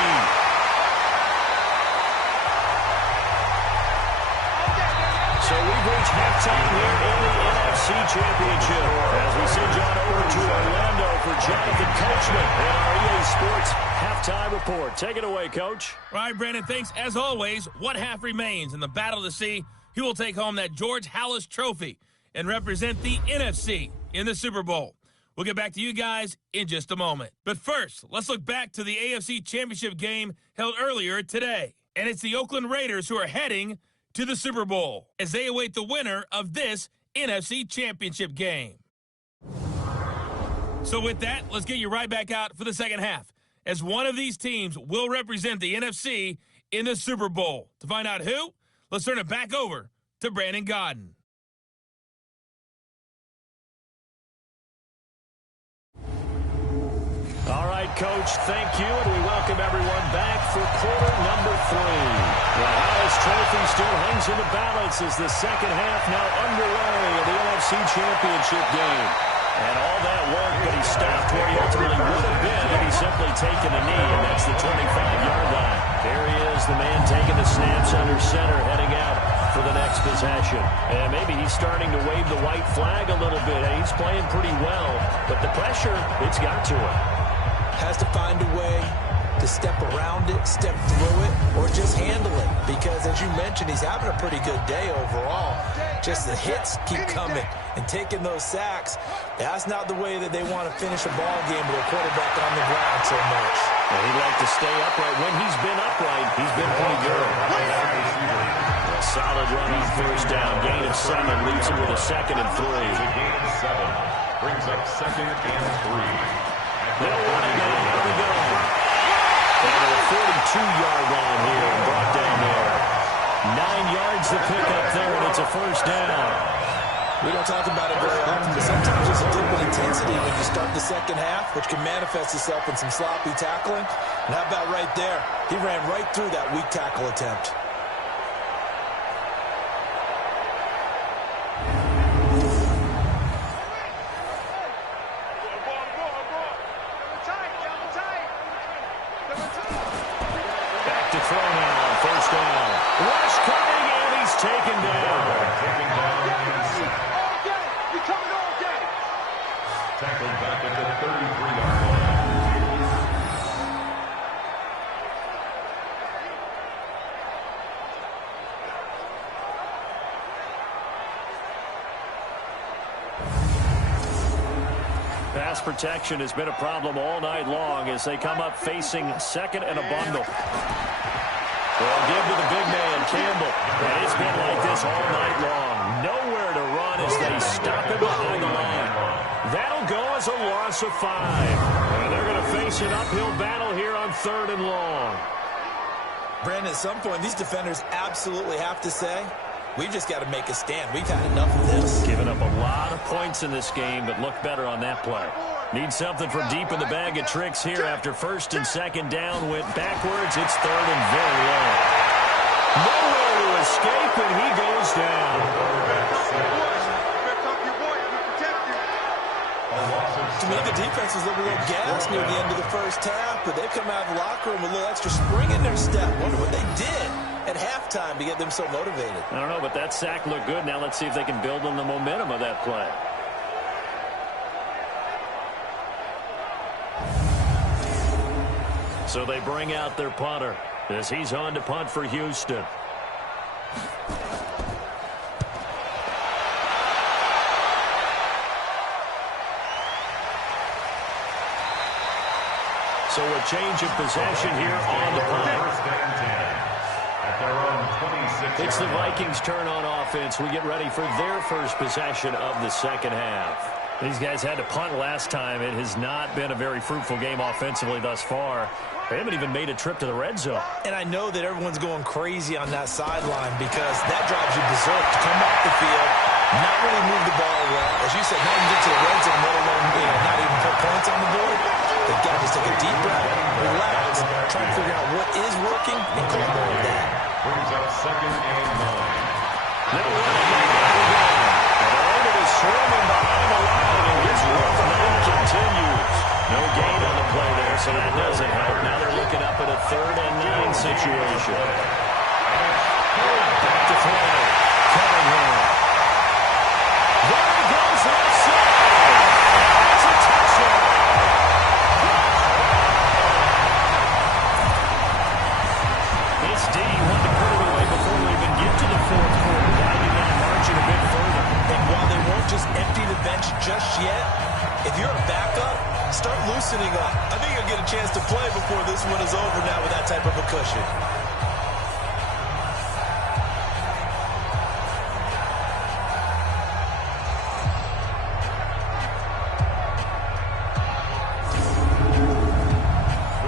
So we've reached halftime here in the NFC Championship as we send John over to Orlando for Jonathan Coachman in our EA Sports halftime report. Take it away, Coach. All right, Brandon, thanks. As always, one half remains in the battle to see who will take home that George Halas Trophy and represent the NFC in the Super Bowl. We'll get back to you guys in just a moment. But first, let's look back to the AFC Championship game held earlier today. And it's the Oakland Raiders who are heading to the Super Bowl as they await the winner of this NFC Championship game. So with that, let's get you right back out for the second half, as one of these teams will represent the NFC in the Super Bowl. To find out who, let's turn it back over to Brandon Godden. All right, Coach, thank you, and we welcome everyone back for quarter number 3. The Halas Trophy still hangs in the balance as the second half now underway of the NFC Championship game. And all that work, but he stopped where he ultimately would have been had he simply taken a knee, and that's the 25-yard line. There he is, the man taking the snaps under center, heading out for the next possession. And maybe he's starting to wave the white flag a little bit. He's playing pretty well, but the pressure, it's got to him. Has to find a way to step around it, step through it, or just handle it. Because, as you mentioned, he's having a pretty good day overall. Just the hits keep coming and taking those sacks. That's not the way that they want to finish a ball game with a quarterback on the ground so much. Well, he'd like to stay upright. When he's been upright, he's been pretty good. A solid run on first down. Gain of 7 leaves him with a 2nd and 3. Gain of 7 brings up 2nd and 3. They'll run again. Here we go. And a 42-yard line here brought down there. 9 yards to pick up there, and it's a first down. We don't talk about it very often, but sometimes there's a dip in intensity when you start the second half, which can manifest itself in some sloppy tackling. And how about right there? He ran right through that weak tackle attempt. Back to throw now, first down. Rush coming, and he's taken down. Tackled back at the 33-yard line. Pass protection has been a problem all night long as they come up facing second and a bundle. They'll give to the big man, Campbell. And it's been like this all night long. Nowhere to run as they stop him behind the line. That'll go as a loss of 5. And they're going to face an uphill battle here on 3rd and long. Brandon, at some point, these defenders absolutely have to say, we've just got to make a stand. We've had enough of this. Given up a lot of points in this game, but look better on that play. Need something from deep in the bag of tricks here after 1st and 2nd down. Went backwards. It's 3rd and very low. Nowhere to escape, and he goes down. To me, the defense was a little gassed near the end of the first half, but they've come out of the locker room with a little extra spring in their step. Wonder what they did at halftime to get them so motivated. I don't know, but that sack looked good. Now let's see if they can build on the momentum of that play. So they bring out their punter as he's on to punt for Houston. So a change of possession here on the punt. At their own 26. It's the Vikings' turn on offense. We get ready for their first possession of the second half. These guys had to punt last time. It has not been a very fruitful game offensively thus far. They haven't even made a trip to the red zone. And I know that everyone's going crazy on that sideline because that drives you berserk to come off the field, not really move the ball well. As you said, not even get to the red zone, let alone not even put points on the board. They've got to just take a deep breath, relax, try to figure out what is working, and call more of that. Brings up 2nd and 9. They're running again. And Atlanta is swarming behind the line, and his rough night continues. No gain on the play there, so that doesn't help. Now they're looking up at a 3rd and 9 situation. Back to throw. Cunningham. There he goes left side. That's a touchdown. It's D. Want to put it away before we even get to the 4th quarter, widening that margin a bit further. And while they won't just empty the bench just yet, if you're a backup, start loosening up. I think you'll get a chance to play before this one is over now with that type of a cushion.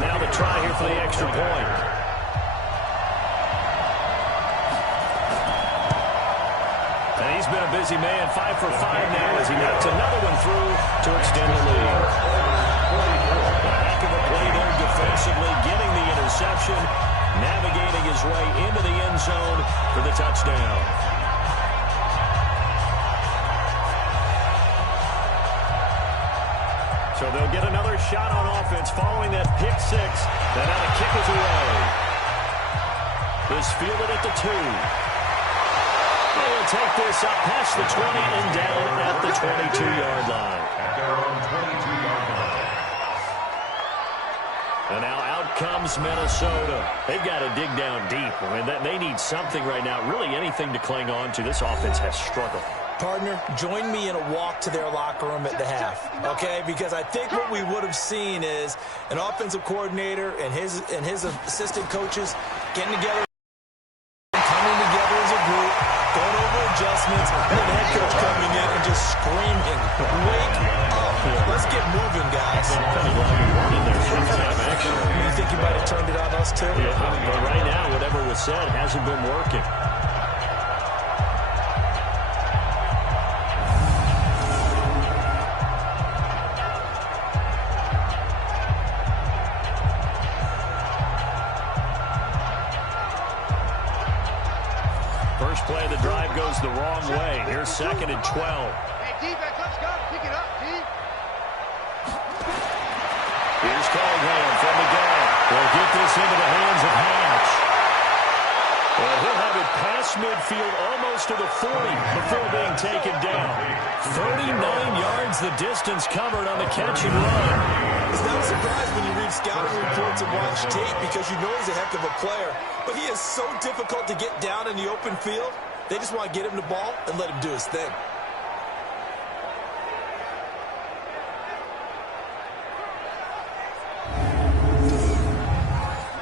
Now the try here for the extra point. And he's been a busy man, 5 for 5 now as he knocks another one through to extend the lead. A heck of a play there defensively, getting the interception, navigating his way into the end zone for the touchdown. So they'll get another shot on offense following that pick 6. And now the kick is away. Is fielded at the 2. They will take this up past the 20 and down at the 22-yard line. At their own 22-yard line. And now out comes Minnesota. They've got to dig down deep. I mean, they need something right now, really anything to cling on to. This offense has struggled. Partner, join me in a walk to their locker room at the half, okay? Because I think what we would have seen is an offensive coordinator and his assistant coaches getting together, coming together as a group, going over adjustments, and then the head coach coming in and just screaming, wake up. let's get moving, guys. I'm kind of glad we weren't in there sometime, actually. You think you might have turned it on us, too? Yeah, but right now, whatever was said hasn't been working. First play of the drive goes the wrong way. Here's 2nd and 12. Hey, defense, let's go. Pick it up, D. Here's Cunningham from the gun. They'll get this into the hands of Hatch. Well, he'll have it past midfield almost to the 40 before being taken down. 39 yards the distance covered on the catch and run. It's not a surprise when you read scouting reports and watch tape because you know he's a heck of a player. But he is so difficult to get down in the open field. They just want to get him the ball and let him do his thing.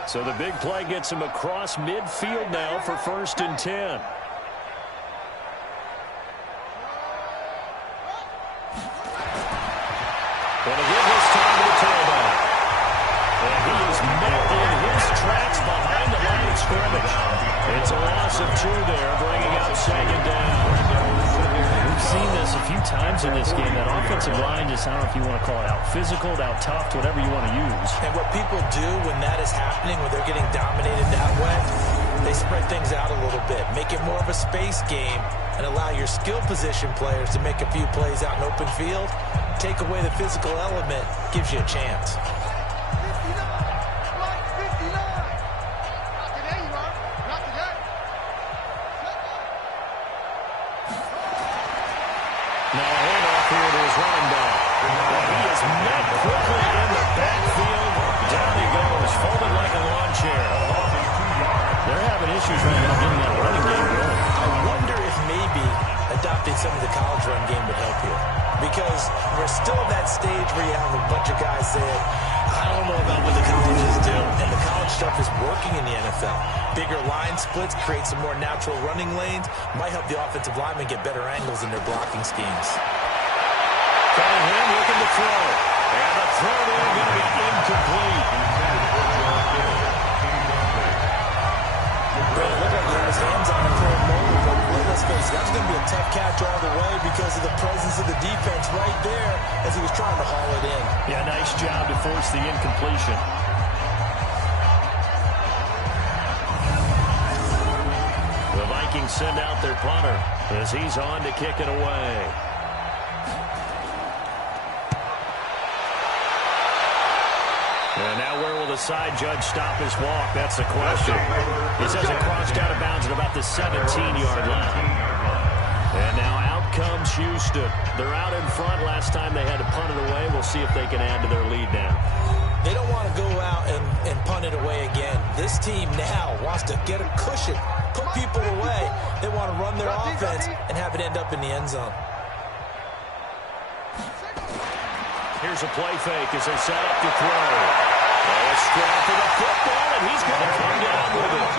So the big play gets him across midfield now for 1st and 10. And again this time to the tailback. And he is met in his tracks behind the line of scrimmage. It's a loss of 2 there, bringing up 2nd down. We've seen this a few times in this game. That offensive line just, I don't know if you want to call it out physical, out tough, whatever you want to use. And what people do when that is happening, when they're getting dominated that way, they spread things out a little bit, make it more of a space game, and allow your skill position players to make a few plays out in open field. Take away the physical element, gives you a chance. 59. Like 59. Not today, you are. Not today. Now a handoff here to his running back. He is met quickly in the backfield. Down he goes, folded like a lawn chair. They're having issues right now getting that running game going. I wonder if maybe adopting some of the college run game would help you. Because we're still at that stage where you have a bunch of guys saying, I don't know about what the colleges do. And the college stuff is working in the NFL. Bigger line splits, create some more natural running lanes, might help the offensive linemen get better angles in their blocking schemes. Cunningham looking to throw. And the throw there going to be incomplete. Brett, look like he had his hands on it for a moment, but let's face it, that's going to be a tough catch all the way because of the presence of the defense right there as he was trying to haul it in. Yeah, nice job to force the incompletion. The Vikings send out their punter as he's on to kick it away. And now where will the side judge stop his walk? That's the question. He says it crossed out of bounds at about the 17-yard line. And now out comes Houston. They're out in front. Last time they had to punt it away. We'll see if they can add to their lead now. They don't want to go out and punt it away again. This team now wants to get a cushion, put people away. They want to run their offense and have it end up in the end zone. Here's a play fake as they set up to throw. A scrap for the football, and he's going to come down with it.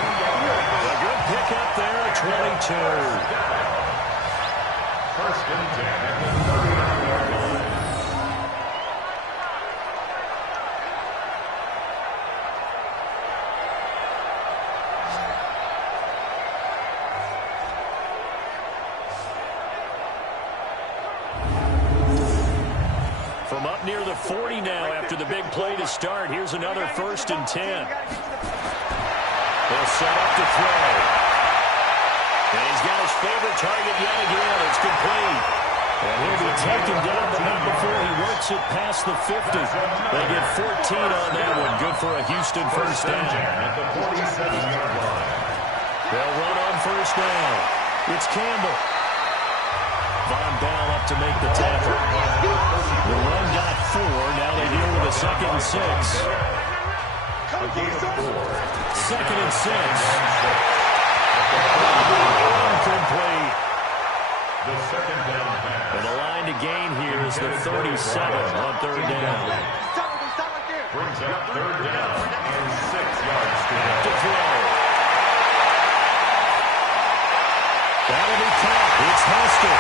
A good pickup there at 22. 1st and 10 at the 39-yard line. From up near the 40 now after the big play to start. Here's another 1st and 10. They'll set up to throw. And he's got his favorite target yet again. It's complete. And he'll be taken down, but not before he works it past the 50. They get 14 on that one. Good for a Houston 1st down. At the 47-yard line. They'll run on 1st down. It's Campbell. Von Bell up to make the tackle. The run got 4. Now they deal with a 2nd and 6. 2nd and 6. Incomplete. The 2nd down pass. And the line to gain here is the 37 on 3rd down. Brings up 3rd down and 6 yards to go. To throw. That'll be tough. It's Hester.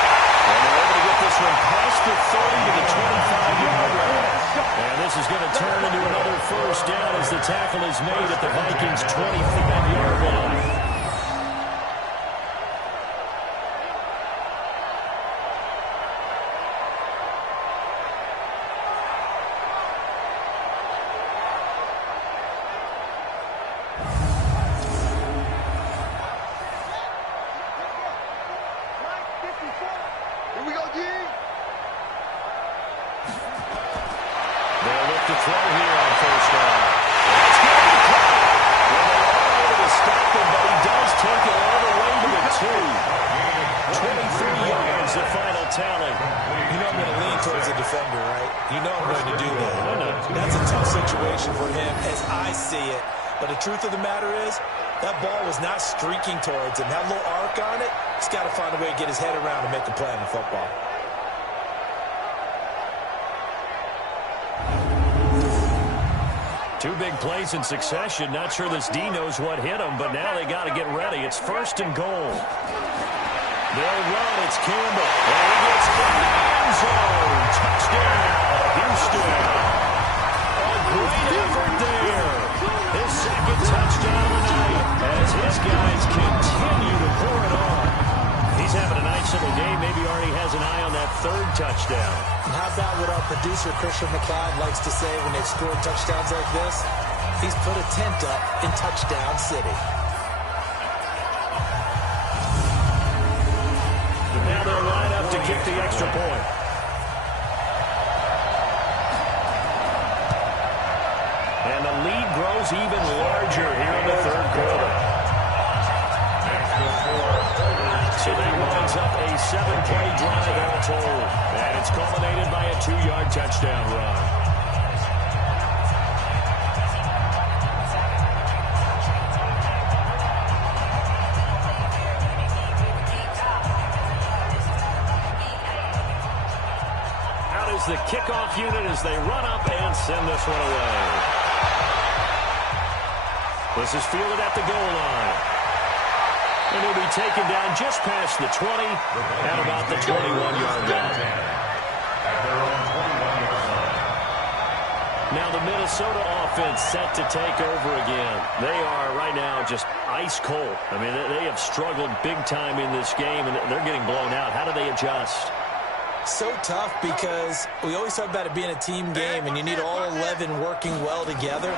And they're able to get this one past the 30 to the 25-yard And this is going to turn into another first down as the tackle is made at the Vikings' 25-yard line. Towards him, have a little arc on it. He's got to find a way to get his head around and make a play on the football. Two big plays in succession. Not sure this D knows what hit him, but now they got to get ready. It's 1st and goal. They'll run. It's Campbell. And he gets in the end zone. Touchdown, Houston. A great effort there. His second touchdown of the night as his guys continue to pour it on. He's having a nice little game. Maybe already has an eye on that 3rd touchdown. And how about what our producer, Christian McLeod, likes to say when they've scored touchdowns like this? He's put a tent up in Touchdown City. Now they'll line up to kick the extra point. And the lead grows even larger here in the 3rd quarter. So that winds up a 7-play drive all told. And it's culminated by a 2-yard touchdown run. Out is the kickoff unit as they run up and send this one away. This is fielded at the goal line. And he'll be taken down just past the 20 at about the 21-yard line. Now the Minnesota offense set to take over again. They are right now just ice cold. I mean, they have struggled big time in this game, and they're getting blown out. How do they adjust? So tough because we always talk about it being a team game, and you need all 11 working well together.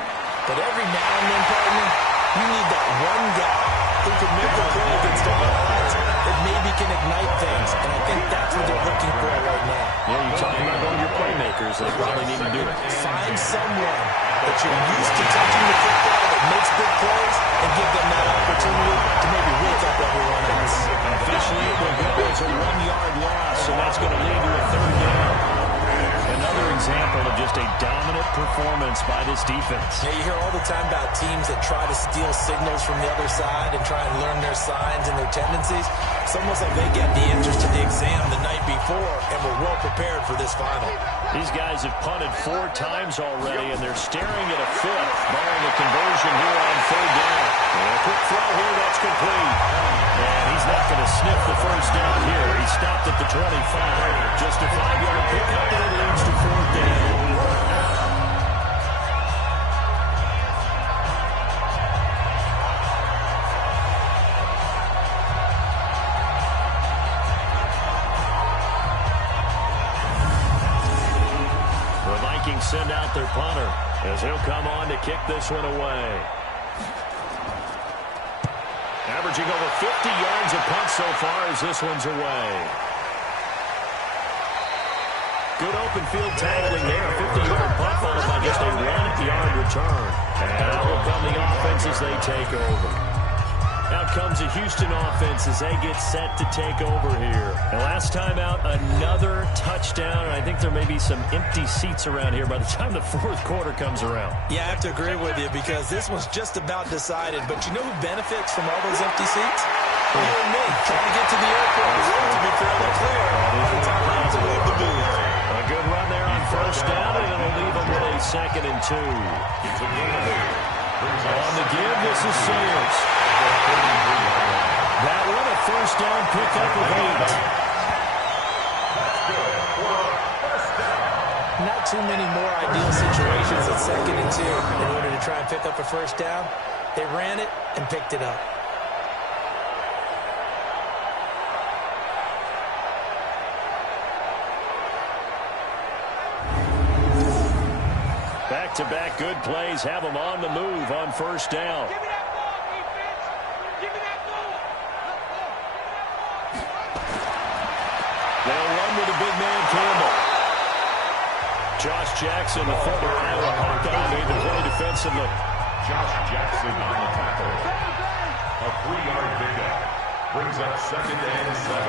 But every now and then, partner, you need that one guy who can make a play against all odds that maybe can ignite things. And I think that's what they're looking for right now. Yeah, you're talking about one of your playmakers. They probably need to do it. Find someone that you're used to touching the football that makes big plays and give them that opportunity to maybe wake up everyone else. Officially, it will go as a 1-yard loss, so that's going to lead to a 3rd down. Another example of just a dominant performance by this defense. Yeah, you hear all the time about teams that try to steal signals from the other side and try and learn their signs and their tendencies. It's almost like they get the answers to the exam the night before and were well prepared for this final. These guys have punted 4 times already, and they're staring at a 5th, barring a conversion here on 3rd down. And a quick throw here, that's complete. And he's not going to sniff the first down here. He stopped at the 25. Just a 5-yard pickup, and it leads to 4th down. The Vikings send out their punter as he'll come on to kick this one away. Averaging over 50 yards a punt so far as this one's away. Good open field tackling there. A 50-yard punt followed by just a 1-yard return. And out will come the offense as they take over. Out comes the Houston offense as they get set to take over here. And last time out, another touchdown. And I think there may be some empty seats around here by the time the 4th quarter comes around. Yeah, I have to agree with you because this one's just about decided. But you know who benefits from all those empty seats? You and me, trying to get to the airport. The road to be fairly clear by the time we have to leave the booth. A good run there on 1st down, and it'll leave them with a 2nd and 2. On the give, this is Sayers. That one, a 1st down pickup of 8. Not too many more ideal situations at 2nd and 2 in order to try and pick up a first down. They ran it and picked it up. Back-to-back good plays have them on the move on first down. Give me that ball, defense. Give me that ball. They'll run with a big man, Campbell. Josh Jackson, the former Iowa Hawkeye, made the play defensively. Josh Jackson on the tackle. A 3-yard pickup. Brings up 2nd and 7.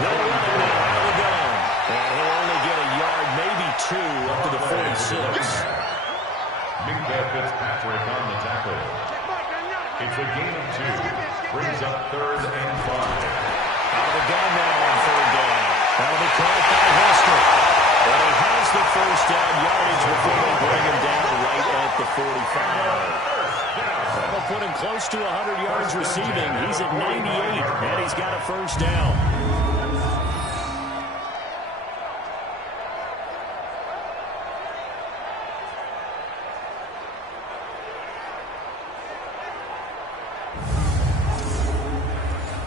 They'll run it now out of the gun. And he'll only get a yard, maybe 2, up to the 46. Minka Fitzpatrick on the tackle. It's a gain of 2. Brings up 3rd and 5. Out of the gun now on 3rd down. That'll be caught by Hester. But he has the first down yardage before they bring him down right at the 45. That'll put him close to 100 yards receiving. He's at 98, and he's got a first down.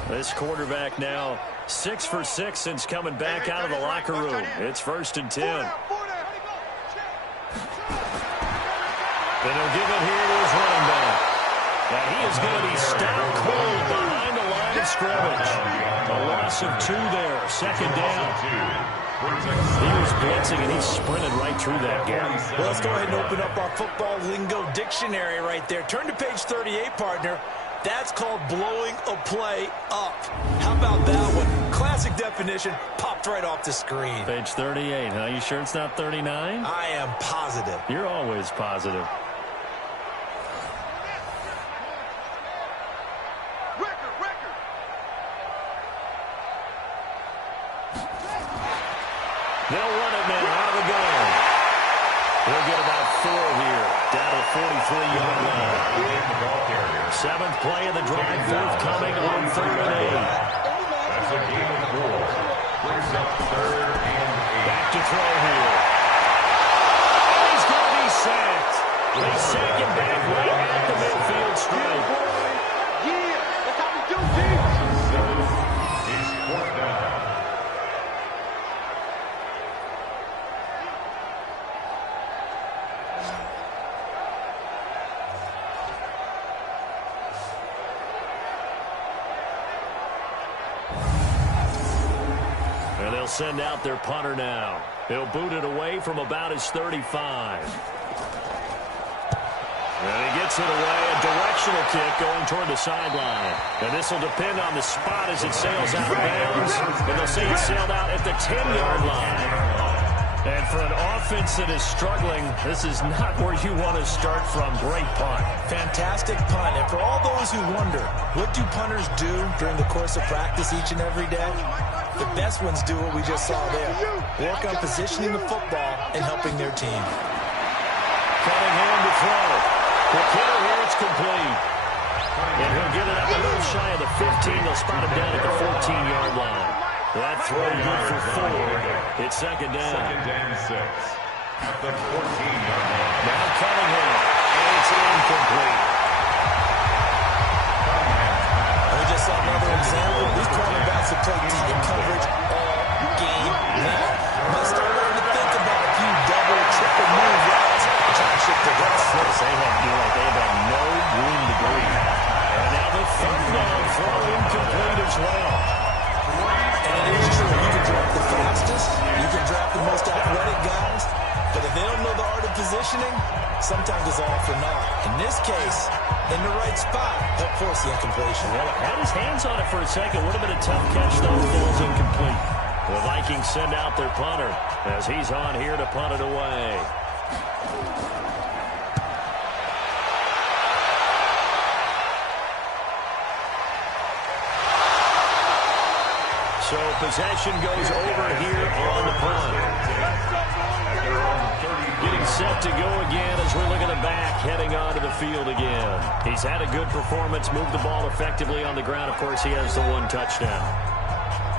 This quarterback now 6 for 6 since coming back out of the locker room. It's 1st and 10. Then he'll give it here to his running back. And he is going to be stopped cold behind the line of scrimmage. A loss of 2 there. 2nd down. He was blitzing, and he sprinted right through that gap. Well, let's go ahead and open up our football lingo dictionary right there. Turn to page 38, partner. That's called blowing a play up. How about that one? Classic definition, popped right off the screen. Page 38, huh? You sure it's not 39? I am positive. You're always positive. They'll run it now out of the gun. They'll get about 4 here, down to the 43-yard line. 7th play of the drive forthcoming on 3rd and 8. That's a gain of 4. Brings up 3rd and 8. Back to throw here. He's going to be sacked. They sack him back right at the midfield stripe. Yeah, that's how we do things. It's 4th down. And they'll send out their punter now. He'll boot it away from about his 35. And he gets it away, a directional kick going toward the sideline. And this will depend on the spot as it sails out of bounds. And they'll say it sailed out at the 10-yard line. And for an offense that is struggling, this is not where you want to start from. Great punt. Fantastic punt. And for all those who wonder, what do punters do during the course of practice each and every day? The best ones do what we just saw there. Work on positioning the football and helping their team. Cunningham to throw. The kicker here, it's complete. And he'll get it up a little shy of the 15. They'll spot him down at the 14-yard line. That throw good for 4. It's 2nd down. 2nd and 6. At the 14-yard line. Now Cunningham. And it's incomplete. We just saw another example. These cornerbacks have played tight coverage all game long. Must start learning to think about a few double, triple move routes and try to shift the ball. They've had no room to breathe. And now the 3rd down throw incomplete as well. And it is true. You can draft the fastest. You can draft the most athletic guys. But if they don't know the art of positioning, sometimes it's all for naught. In this case, in the right spot, help force the incompletion. Well, had his hands on it for a second. Would have been a tough catch, though. The ball's incomplete. The Vikings send out their punter as he's on here to punt it away. So possession goes over here on the punt. Getting set to go again as we're looking at back, heading onto the field again. He's had a good performance, moved the ball effectively on the ground. Of course, he has the 1 touchdown.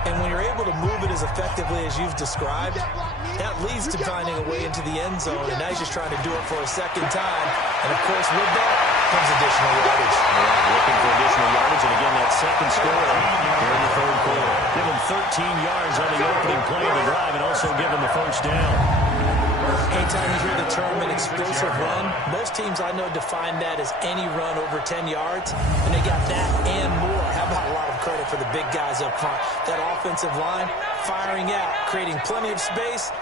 And when you're able to move it as effectively as you've described, that leads to finding a way into the end zone, and now he's just trying to do it for a second time. And, of course, with that comes additional yardage. Yeah, looking for additional yardage, and again, that second score here in the third quarter. Give him 13 yards on the opening play of the drive and also give him the first down. Anytime you hear the term an explosive run, most teams I know define that as any run over 10 yards, and they got that and more. How about a lot of credit for the big guys up front? That offensive line firing out, creating plenty of space,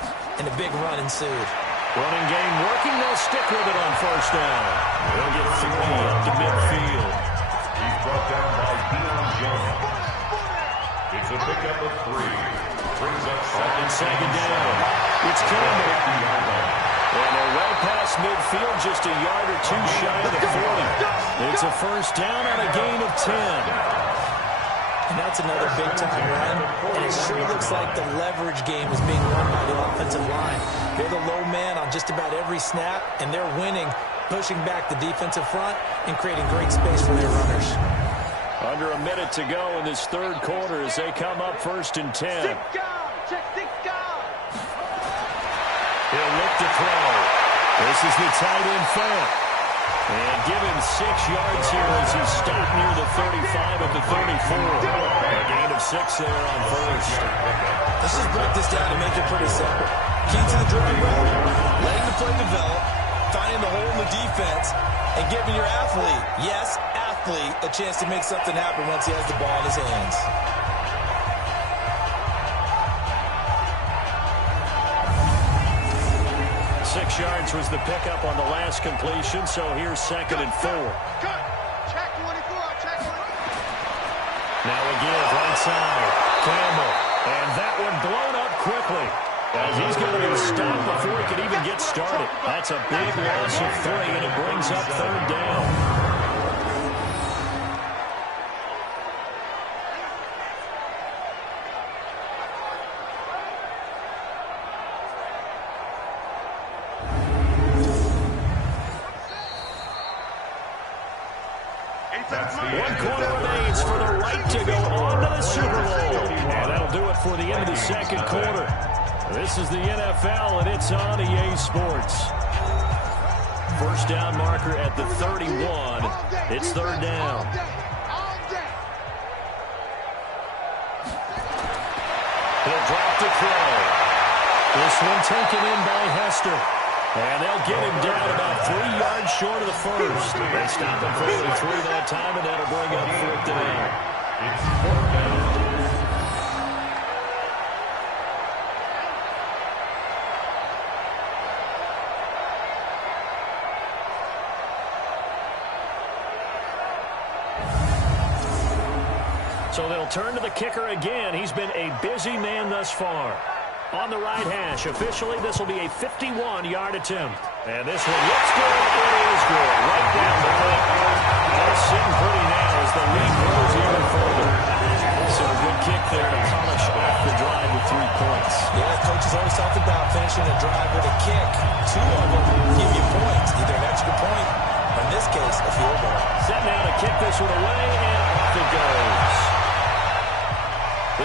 and a big run ensued. Running game working, they'll stick with it on first down. They'll get 3 up to midfield. He's brought down by Deion Jones. It's a pickup of 3. Brings up second down. It's Campbell. And they're well past midfield, just a yard or two shy of the 40. It's a first down on a gain of 10. And that's another big-time run. And it sure looks like the leverage game is being won by the offensive line. They're the low man on just about every snap, and they're winning, pushing back the defensive front and creating great space for their runners. Under a minute to go in this third quarter as they come up first and 10. He'll look to throw. This is the tight end Fant. And give him 6 yards here as he's stopped near the 35 at the 34. A gain of 6 there on first. Let's just break this down and make it pretty simple. Key to the drag route, letting the play develop, finding the hole in the defense, and giving your athlete, yes, athlete, a chance to make something happen once he has the ball in his hands. Yards was the pickup on the last completion, so here's second and 4. Check 24, check 24. Now again, right side, Campbell, and that one blown up quickly as he's going to be stopped before he can even get started. That's a big loss of 3, and it brings up third down. One quarter remains for the right to go on to the Super Bowl. And that'll do it for the end of the second quarter. This is the NFL, and it's on EA Sports. First down marker at the 31. It's third down. He'll drop to throw. This one taken in by Hester. And they'll get him down about 3 yards short of the first. They stop him for only 3 that time, and that'll bring up fourth down. It's fourth down. So they'll turn to the kicker again. He's been a busy man thus far. On the right hash, officially, this will be a 51-yard attempt. And this one looks good. It is good. Right down the middle. They're sitting pretty now as the lead grows even further. So a good kick there to polish off the drive with 3 points. Yeah, coaches always talked about finishing a drive with a kick. 2 of them give you points, either an extra point or, in this case, a field goal. Set now to kick this one away, and off it goes.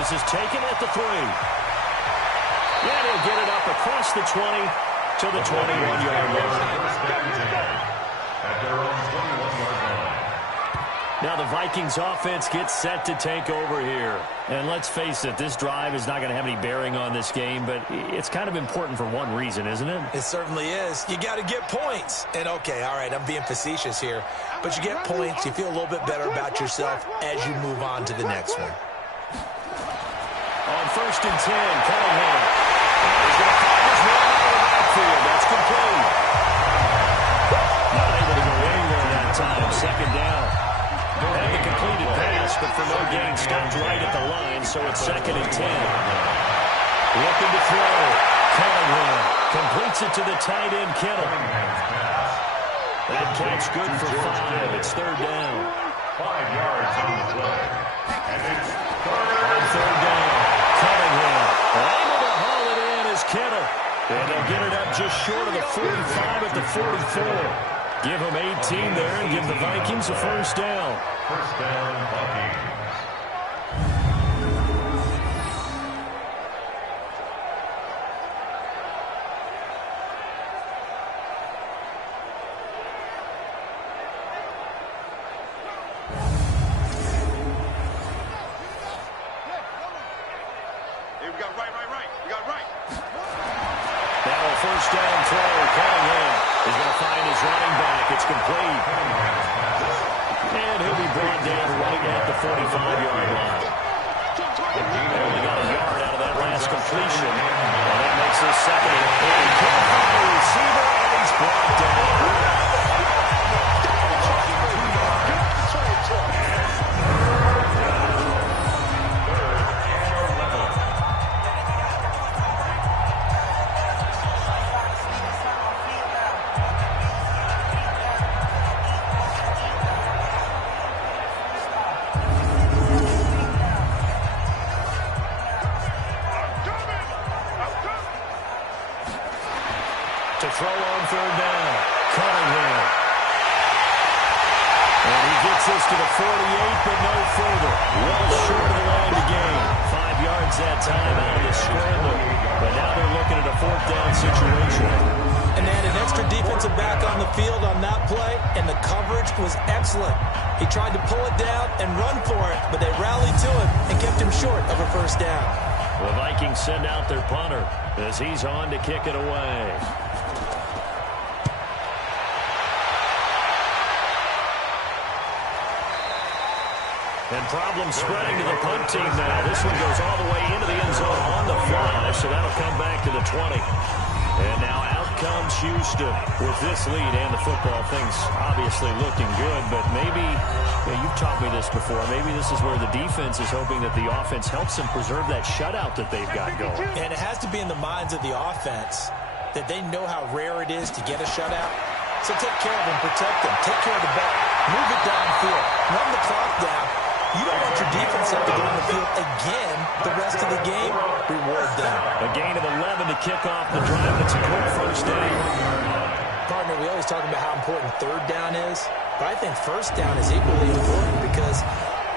This is taken at the 3. Yeah, he'll get it up across the 20 to the 21-yard line. At their own 21-yard line. Now the Vikings offense gets set to take over here. And let's face it, this drive is not going to have any bearing on this game, but it's kind of important for one reason, isn't it? It certainly is. You got to get points. And, okay, all right, I'm being facetious here. But you get points, you feel a little bit better about yourself as you move on to the next one. On first and 10, Cunningham. He's going to find his way out of the backfield. That's complete. Not able to go anywhere that time. Second down. Had the completed pass, but for no gain, stopped right at the line, so it's second and 10. Looking to throw. Cunningham completes it to the tight end, Kittle. That catch good for 5. It's third down. 5 yards on the play. And it's third down. Cunningham able to haul it in as Kittle. And they'll get it up just short of the 45 at the 44. Give them 18 there and give the Vikings a first down. First down, Vikings. Hey, we got right. We got right. Now a first down throw. Cunningham is going to find his running back. It's complete. And he'll be brought down running at the 45-yard line. They only got a yard out of that last completion. And that makes this second and 8. Can't find the receiver, and he's brought down. To throw on third down. Cunningham. And he gets this to the 48, but no further. Well short of the line to gain. 5 yards that time out of the scramble. But now they're looking at a fourth down situation. And they had an extra defensive back on the field on that play, and the coverage was excellent. He tried to pull it down and run for it, but they rallied to him and kept him short of a first down. The Vikings send out their punter as he's on to kick it away. And problems spreading to the punt team now. This one goes all the way into the end zone on the fly, so that'll come back to the 20. And now out comes Houston with this lead and the football. Things obviously looking good, but maybe, you've taught me this before, maybe this is where the defense is hoping that the offense helps them preserve that shutout that they've got going. And it has to be in the minds of the offense that they know how rare it is to get a shutout. So take care of them, protect them, take care of the ball, move it downfield, run the clock down. You don't want your defense to have to go on the field again the rest of the game. Reward them. A gain of 11 to kick off the drive. It's a quick first down. Partner, we always talk about how important third down is, but I think first down is equally important because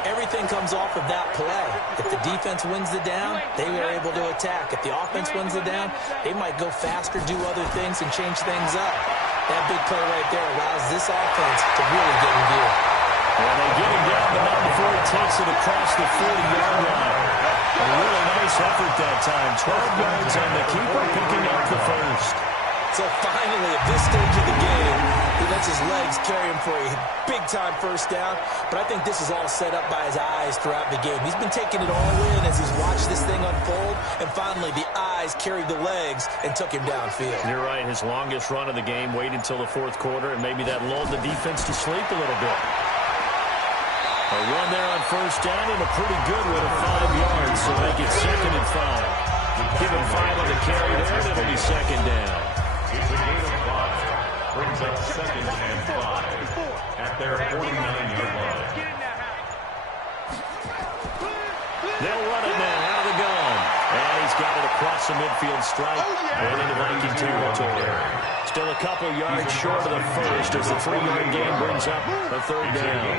everything comes off of that play. If the defense wins the down, they are able to attack. If the offense wins the down, they might go faster, do other things, and change things up. That big play right there allows this offense to really get in gear. And they get him down, but not before he takes it across the 40-yard line. A really nice effort that time. 12 yards on the keeper, picking up the first. So finally, at this stage of the game, he lets his legs carry him for a big-time first down. But I think this is all set up by his eyes throughout the game. He's been taking it all in as he's watched this thing unfold. And finally, the eyes carried the legs and took him downfield. You're right. His longest run of the game, waited until the fourth quarter, and maybe that lulled the defense to sleep a little bit. A run there on first down and a pretty good one at 5 yards, so make it 2nd and 5. Give him 5 on the carry there, and it'll be 2nd down. It's a gain of 5. Brings up 2nd and 5 at their 49-yard line. They'll run it now out of the gun. And he's got it across the midfield stripe and into Viking territory. Still a couple yards short of the first as the 3-yard gain brings up a third down.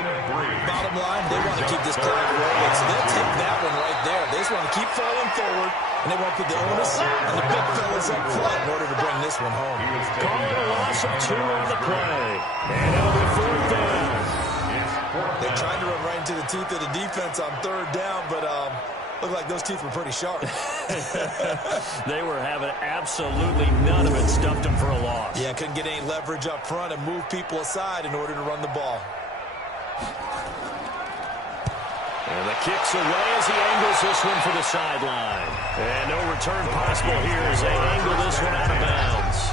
Bottom line, they want to keep this clock rolling, so they'll take that one right there. They just want to keep falling forward, and they want to put the onus on the big fellas up front in order to bring this one home. Calling a loss of 2 on the play. And it'll be 4th down. They tried to run right into the teeth of the defense on third down, but looked like those teeth were pretty sharp. They were having absolutely none of it. Stuffed them for a loss. Yeah, couldn't get any leverage up front and move people aside in order to run the ball. And the kick's away as he angles this one for the sideline. And no return possible here as they angle this one out of bounds.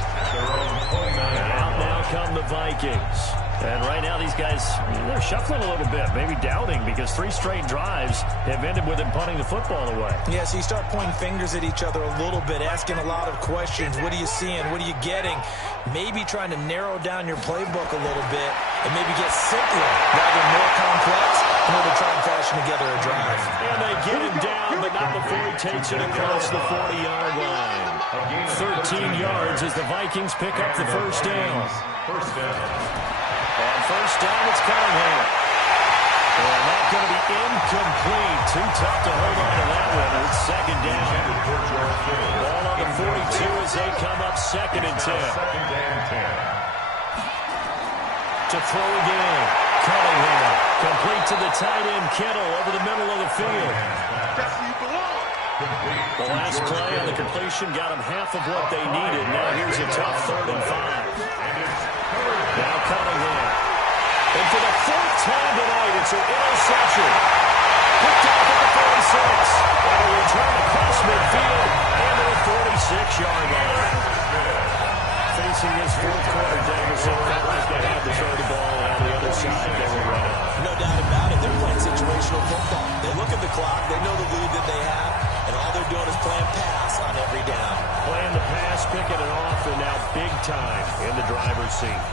And out now come the Vikings. And right now these guys, they're shuffling a little bit, maybe doubting, because 3 straight drives have ended with them punting the football away. Yeah, so you start pointing fingers at each other a little bit, asking a lot of questions. What are you seeing? What are you getting? Maybe trying to narrow down your playbook a little bit and maybe get simpler rather than more complex in order to try and fashion together a drive. And they get him down, but not before he takes it across the 40-yard line. 13 yards as the Vikings pick up the first down. First down. And first down, it's Cunningham. And that's going to be incomplete. Too tough to hold on to that one. It's 2nd down. Ball on the 42 as they come up 2nd and 10. 2nd and 10. To throw again. Cunningham. Complete to the tight end, Kittle, over the middle of the field. That's where you belong. Complete. The last play on the completion got them half of what they needed. Now here's a tough 3rd and 5. Now Cunningham. And for the 4th time tonight, it's an interception. Picked off at the 46. And a return across midfield and to the 46-yard line. Facing this 4th quarter deficit, felt like they had to throw the ball on the other side. They were ready. No doubt about it. They're playing situational football. They look at the clock. They know the lead that they have. And all they're doing is playing pass on every down. Playing the pass, picking it off, and now big time in the driver's seat.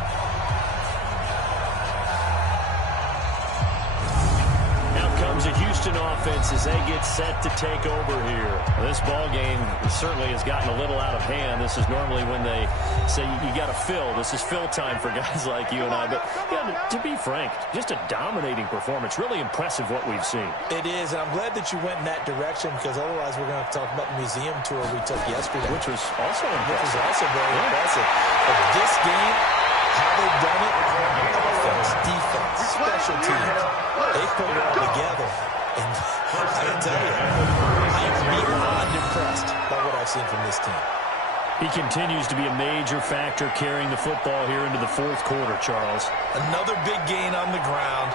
Comes a Houston offense as they get set to take over here. This ball game certainly has gotten a little out of hand. This is normally when they say you got to fill. This is fill time for guys like you and I. But yeah, to be frank, just a dominating performance. Really impressive what we've seen. It is, and I'm glad that you went in that direction because otherwise we're going to have to talk about the museum tour we took yesterday. Which was also impressive. Which was also very impressive. But this game, how they've done it, offense, defense, special teams, they put it all together. And I can tell you, I am beyond impressed by what I've seen from this team. He continues to be a major factor carrying the football here into the 4th quarter, Charles. Another big gain on the ground.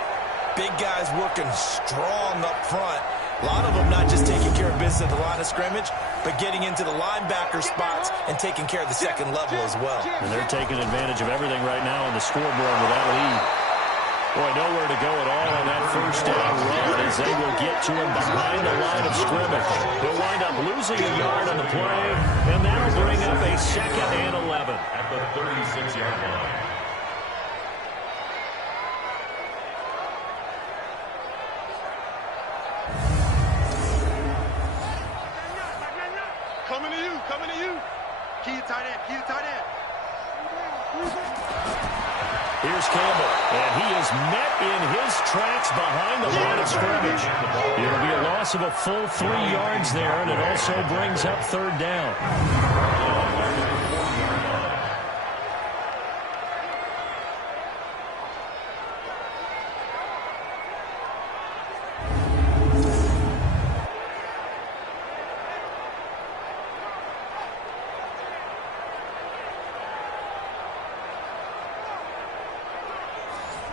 Big guys working strong up front. A lot of them not just taking care of business at the line of scrimmage, but getting into the linebacker spots and taking care of the second level as well. And they're taking advantage of everything right now on the scoreboard with that lead. Boy, nowhere to go at all on that 1st down run as they will get to him behind the line of scrimmage. They'll wind up losing a yard on the play, and that'll bring up a 2nd and 11. At the 36-yard line. Coming to you, coming to you. Key tight end, key tight end. Here's Campbell, and he is met in his tracks behind the line of scrimmage. It'll be a loss of a full 3 yards there, and it also brings up 3rd down.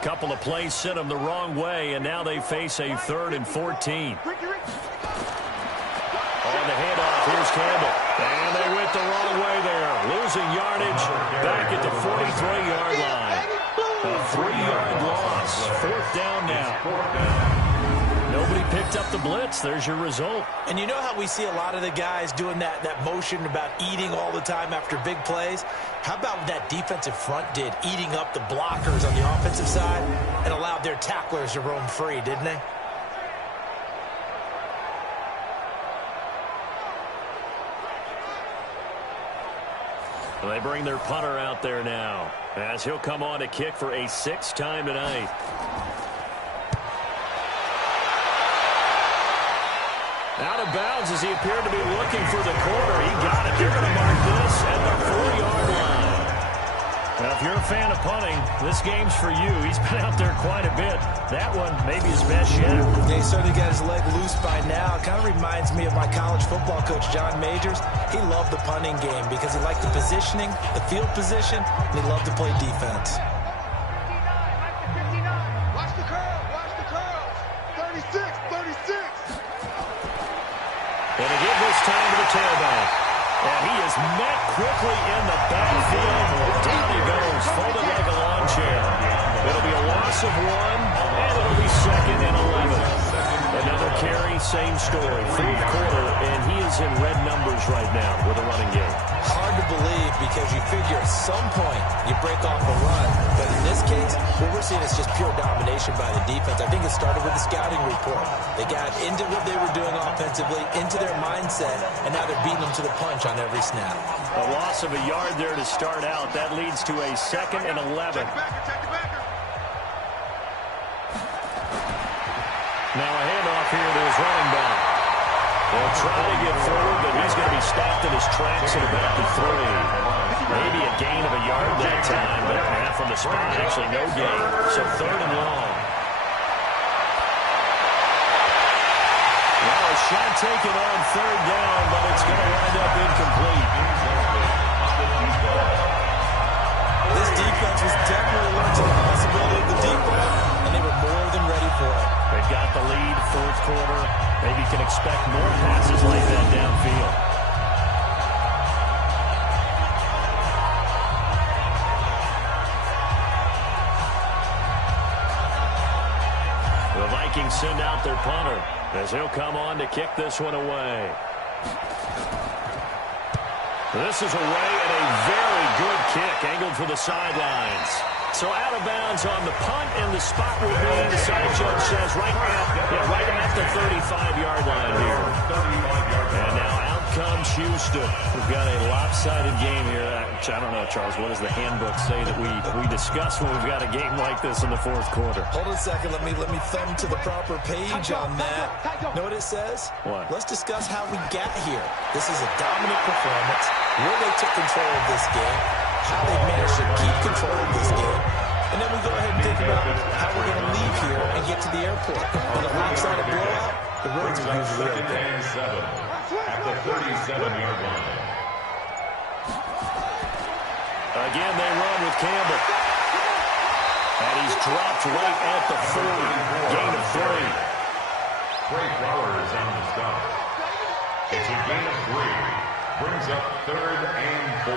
Couple of plays sent them the wrong way, and now they face a 3rd and 14. On the handoff, here's Campbell. And they went the wrong way there. Losing yardage back at the 43-yard line. A 3-yard loss. 4th down now. Nobody picked up the blitz. There's your result. And you know how we see a lot of the guys doing that motion about eating all the time after big plays? How about what that defensive front did, eating up the blockers on the offensive side and allowed their tacklers to roam free, didn't they? Well, they bring their punter out there now as he'll come on to kick for a 6th time tonight. Out of bounds as he appeared to be looking for the corner. He got it. They're going to mark this at the 4-yard line. Now, if you're a fan of punting, this game's for you. He's been out there quite a bit. That one maybe his best yet. Yeah, he certainly got his leg loose by now. It kind of reminds me of my college football coach, John Majors. He loved the punting game because he liked the positioning, the field position, and he loved to play defense. Watch the curl, watch the curl. 36, 36. And again this time to the tailback. And he is met quickly in the backfield. Down he goes, folded like a lawn chair. It'll be a loss of 1, and it'll be 2nd and 11. Another carry, same story. 4th quarter, and he is in red numbers right now with a running game. Hard to believe because you figure at some point you break off a run. But in this case, what we're seeing is just pure domination by the defense. I think it started with the scouting report. They got into what they were doing offensively, into their mindset, and now they're beating them to the punch on every snap. A loss of a yard there to start out. That leads to a 2nd and 11. Now a handoff here to his running back. They'll try to get forward, but he's going to be stopped in his tracks at about the 3. Maybe a gain of a yard that time, but from the spot, actually no gain. So 3rd and long. Now a Shot taken on third down, but it's going to wind up incomplete. This defense was definitely alert to the possibility of the deep ball, and they were more than ready for it. They've got the lead, fourth quarter. Maybe can expect more passes like that downfield. The Vikings send out their punter as he'll come on to kick this one away. This is away and a very good kick, angled for the sidelines. So out of bounds on the punt, and the spot will be, the side judge says, right at the 35-yard line here. And now out comes Houston. We've got a lopsided game here. I don't know, Charles, what does the handbook say that we discuss when we've got a game like this in the fourth quarter? Hold on a second. Let me thumb to the proper page on that. Know what it says? What? Let's discuss how we got here. This is a dominant performance, where they took control of this game, how they managed to keep control of this game, and then we go ahead and think about how we're going to leave here and get to the airport. On a lopsided blowout, the roads are usually open. At the 37-yard line. Again, they run with Campbell. And he's dropped right at the 40. Gain of 3. Trey Flowers on the stop. It's a gain of 3. Brings up 3rd and 4.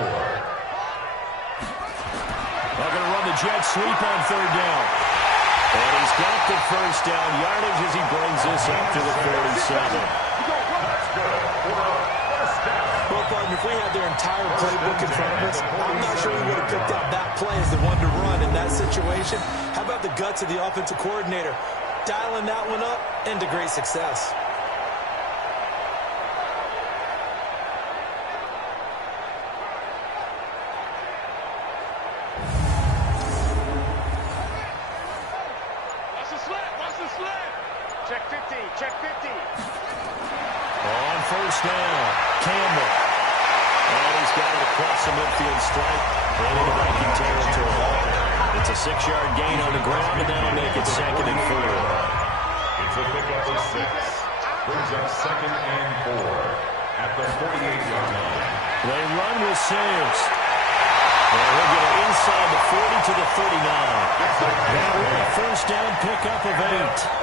They're going to run the jet sweep on third down. And he's got the first down yardage as he brings this up to the 47. Well, partner, if we had their entire playbook in front of us, I'm not sure we would have picked out that play as the one to run in that situation. How about the guts of the offensive coordinator? Dialing that one up into great success. Check 50, check 50. On first down, Campbell. And he's got it across the midfield stripe and into Viking territory. It's a 6-yard gain on the ground, and that'll make it 2nd and 4. It's a pickup of 6. Brings up 2nd and 4 at the 48-yard line. They run with Sims. And we'll get it inside the 40 to the 39. That will a first down pickup of 8.